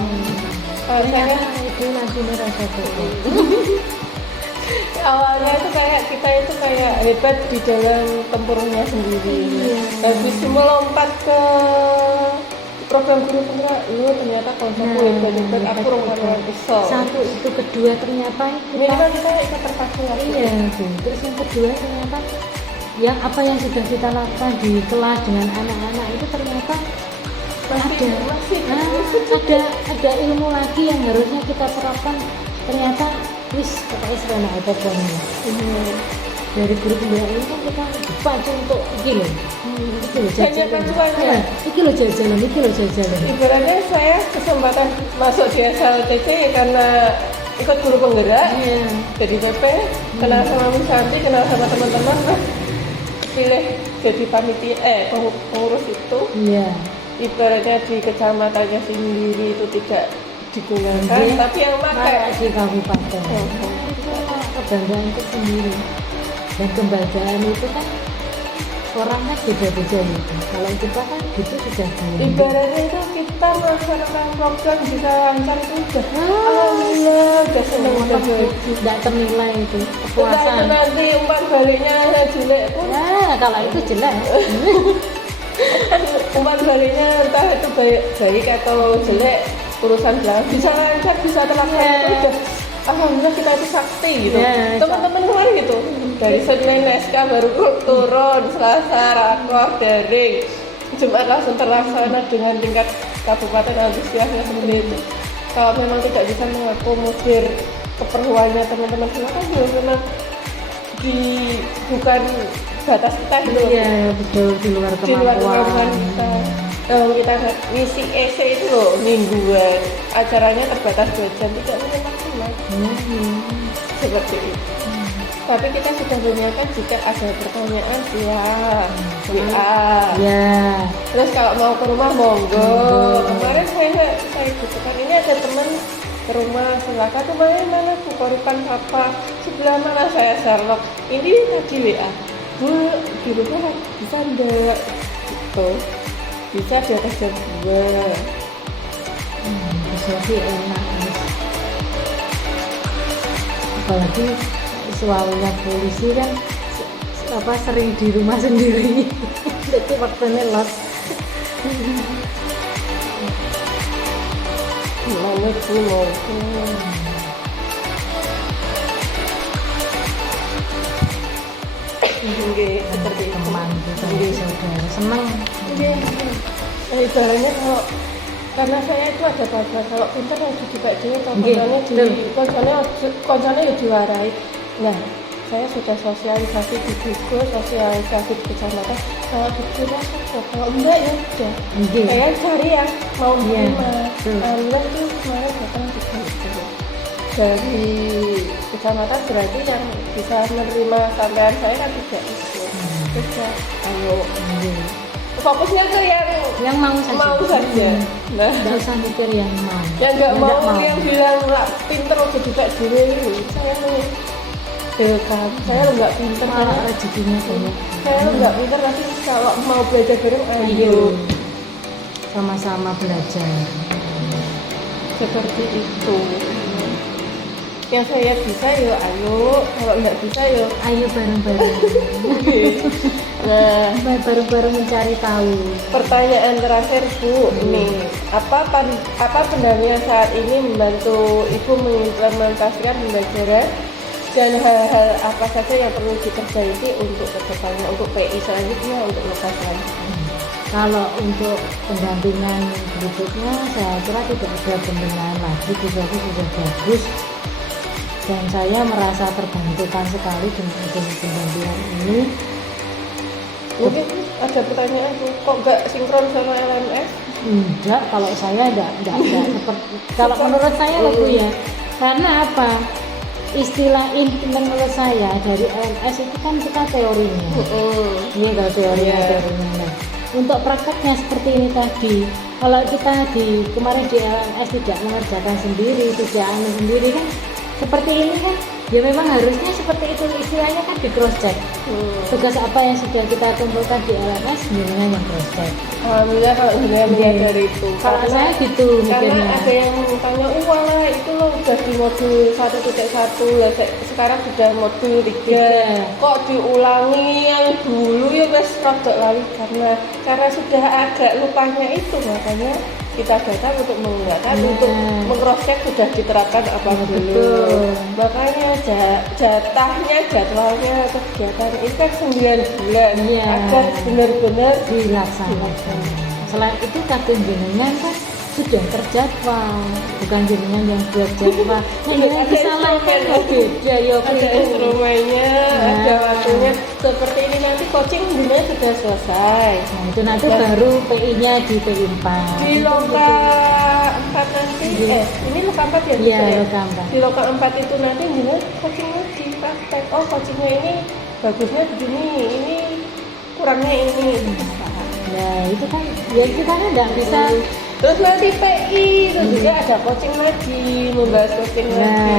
Kalau saya Ternyata itu nanti merasa betul. awalnya itu kayak kita itu kayak hebat di dalam tempurnya sendiri. Iya. Habis melompat ke program guru penggerak, lu ternyata konsepku hebat, aku orang bisa. Satu itu, kedua ternyata Ini kita kan kita ikut terfasilitasi. iya Bu. Terus yang kedua ternyata yang apa yang sudah kita lakukan di kelas dengan anak-anak itu ternyata Masih ada ilmu lagi yang harusnya kita terapkan, ternyata wis pokoknya serana apa pokoknya. Dari guru penggerak ini kan kita dipacu untuk iki loh Banyak pacuannya. iki loh jalan-jalan, iki loh jalan-jalan. Ibaratnya saya kesempatan masuk di SLTC karena ikut guru penggerak, Iya. jadi PP, kenal sama Miss Santi, kenal sama teman-teman, pilih jadi panitia, pengurus itu. Iya. Ibaratnya di kecamatannya sendiri itu tidak digunakan, Iya. tapi yang Kayak pakai. di kabupaten. Itu kebanggaan tersendiri. Dan kebanggaan itu kan orangnya beda-beda gitu. Kalau kita kan gitu sudah tahu. Ibaratnya itu kita melaksanakan program bisa lancar itu udah alhamdulillah, udah seneng, udah baik. Tidak ternilai itu Entah itu kepuasan. nanti umpan baliknya jelek pun, Nah, kalau itu jelek. umpan baliknya entah itu baik atau jelek, urusan belakang bisa lancar, bisa terlaksana itu udah alhamdulillah kita itu sakti gitu. Ya, Teman-teman kemarin gitu dari Senin SK baru turun, Selasa rakor daring, Jumat langsung terlaksana dengan tingkat kabupaten, antusiasnya seperti itu. Kalau memang tidak bisa mengakomodir keperluannya teman-teman silakan juga memang bukan batas kita gitu. Iya betul, di luar Di luar kemampuan kemampuan. kita. Kalau kita ngisi EC itu loh mingguan, acaranya terbatas 2 jam, tidak mungkin maksimal seperti itu. Tapi kita sudah menyiapkan jika ada pertanyaan siap WA. Ya, Terus kalau mau ke rumah monggo. Kemarin saya butuhkan ini ada teman ke rumah, silakan rumahnya mana Bu Koripan apa sebelah mana, saya Sherlock ini tadi WA Bu di rumah bisa enggak gitu, bisa di atas jam 2. bisa sih enak Mas. Apalagi suaminya polisi kan sering di rumah sendiri. Jadi waktunya los. Mana Bu mau seperti itu. Teman gitu, saudara seneng. Ibaratnya kalau karena saya itu ada bahasa kalau pintar harus dibaik dia, kalau Nggih, koncone ya diwarai. Nah, saya sudah sosialisasi di Bigo, sosialisasi di kecamatan. Kalau di Bigo saja, kalau enggak ya udah. Nggih. Saya cari yang mau Iya, terima. betul. Alhamdulillah itu kemarin datang 3 itu. Dari kecamatan berarti yang bisa menerima sampean saya kan 3 itu. Sudah, ayo. Nggih. Fokusnya ke Yang mau saja. mau saja. Nah, Nggak usah mikir yang mau. yang nggak Yang mau yang bilang nggak pinter udah juga dulu itu saya nih dekat saya lo nggak pinter Malah karena rezekinya banyak. saya lo nggak pinter tapi kalau mau belajar bareng ayo Ayo sama-sama belajar. seperti itu. Yang saya bisa yo ayo, kalau nggak bisa yo Ayo bareng-bareng. nah Bareng-bareng mencari tahu. pertanyaan terakhir Bu, nih apa pendampingan saat ini membantu Ibu mengimplementasikan pembelajaran dan hal-hal apa saja yang perlu diperbaiki untuk kedepannya, untuk PI selanjutnya, untuk lepas selanjutnya. Kalau untuk pendampingan berikutnya saya kira tidak ada pembinaan lagi, situasi sudah bagus dan saya merasa terbantukan sekali dengan adanya pendampingan ini. Mungkin ada pertanyaan Bu, kok nggak sinkron sama LMS? Enggak, kalau saya enggak seperti kalau menurut saya loh Bu ya. Karena apa? Istilah menurut saya dari LMS itu kan kita teorinya. Iya kalau teorinya. Nah, untuk prakteknya seperti ini tadi. Kalau kita kemarin di LMS tidak mengerjakan sendiri, tidak sendiri kan seperti ini kan. Ya memang harusnya seperti itu, istilahnya kan di cross check. Tugas apa yang sudah kita kumpulkan di LMS gimana yang cross check. Alhamdulillah kalau saya menyadari itu. Kalau saya gitu Karena mikirnya. ada yang tanya, wah itu lo udah di modul 1.1 lah, sekarang sudah modul 3. Kok diulangi yang dulu ya wes rada lali karena sudah agak lupanya itu, makanya kita datang untuk menggunakan untuk meng-cross-check sudah diterapkan apa belum. Betul. Makanya jatahnya jadwalnya kegiatan ini kan 9 bulan Iya. agar benar-benar dilaksanakan. Selain itu kadang jenengan kan sudah terjadwal, bukan jenengan yang buat jadwal. Yang disalahkan kok beda ya ada instrumennya, ada waktunya. Seperti ini nanti coaching dunia sudah selesai. Nah itu nanti baru PI-nya di PI 4. Di loka 4 nanti, ini loka 4 ya? Iya, bisa ya? loka 4. Di loka 4 itu nanti dunia coachingnya di praktek. Oh coachingnya ini bagusnya begini, ini kurangnya ini. Nah itu kan ya kita kan nggak bisa. Terus nanti PI itu juga ada coaching lagi, membahas coaching lagi.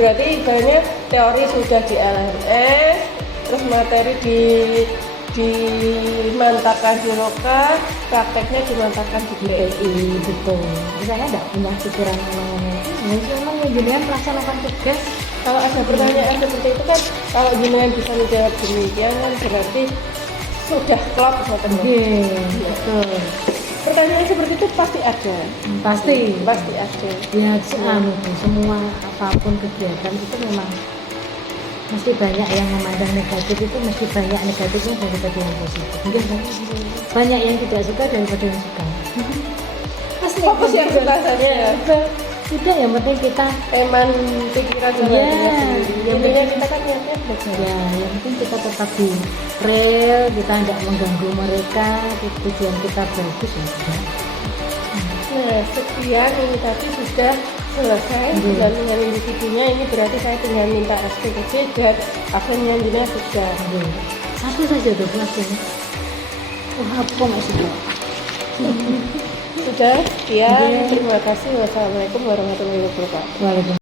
Berarti ibaratnya teori sudah di LMS, terus materi dimantapkan di loka, prakteknya dimantapkan di PI. PI betul. Saya nggak punya pikiran ngomong-ngomong. Memang ya jenengan melaksanakan tugas. Kalau ada pertanyaan seperti itu kan, kalau jenengan bisa menjawab demikian kan berarti sudah klop sama teman. Betul. Pertanyaan seperti itu pasti ada. Pasti Pasti ada. ya semua apapun kegiatan itu memang mesti banyak yang memandang negatif, itu mesti banyak negatifnya daripada yang positif. Mungkin banyak yang tidak suka daripada yang suka. Pasti Fokus yang suka saja. ya, udah yang penting kita Eman pikiran sama Iya, diri sendiri. yang Intinya kita kan niatnya baik. ya yang penting kita tetap di rel, kita tidak mengganggu mereka, tujuan kita bagus ya sudah. Nah, sekian ini tadi sudah selesai Iya. pendampingan individunya. Ini berarti saya tinggal minta SPKJ dan absennya Dina sudah. Oke. Satu saja tuh kelas ini. Wah, apa masih tuh? Sudah, sekian. Iya. Terima kasih. Wassalamualaikum warahmatullahi wabarakatuh. Waalaikumsalam.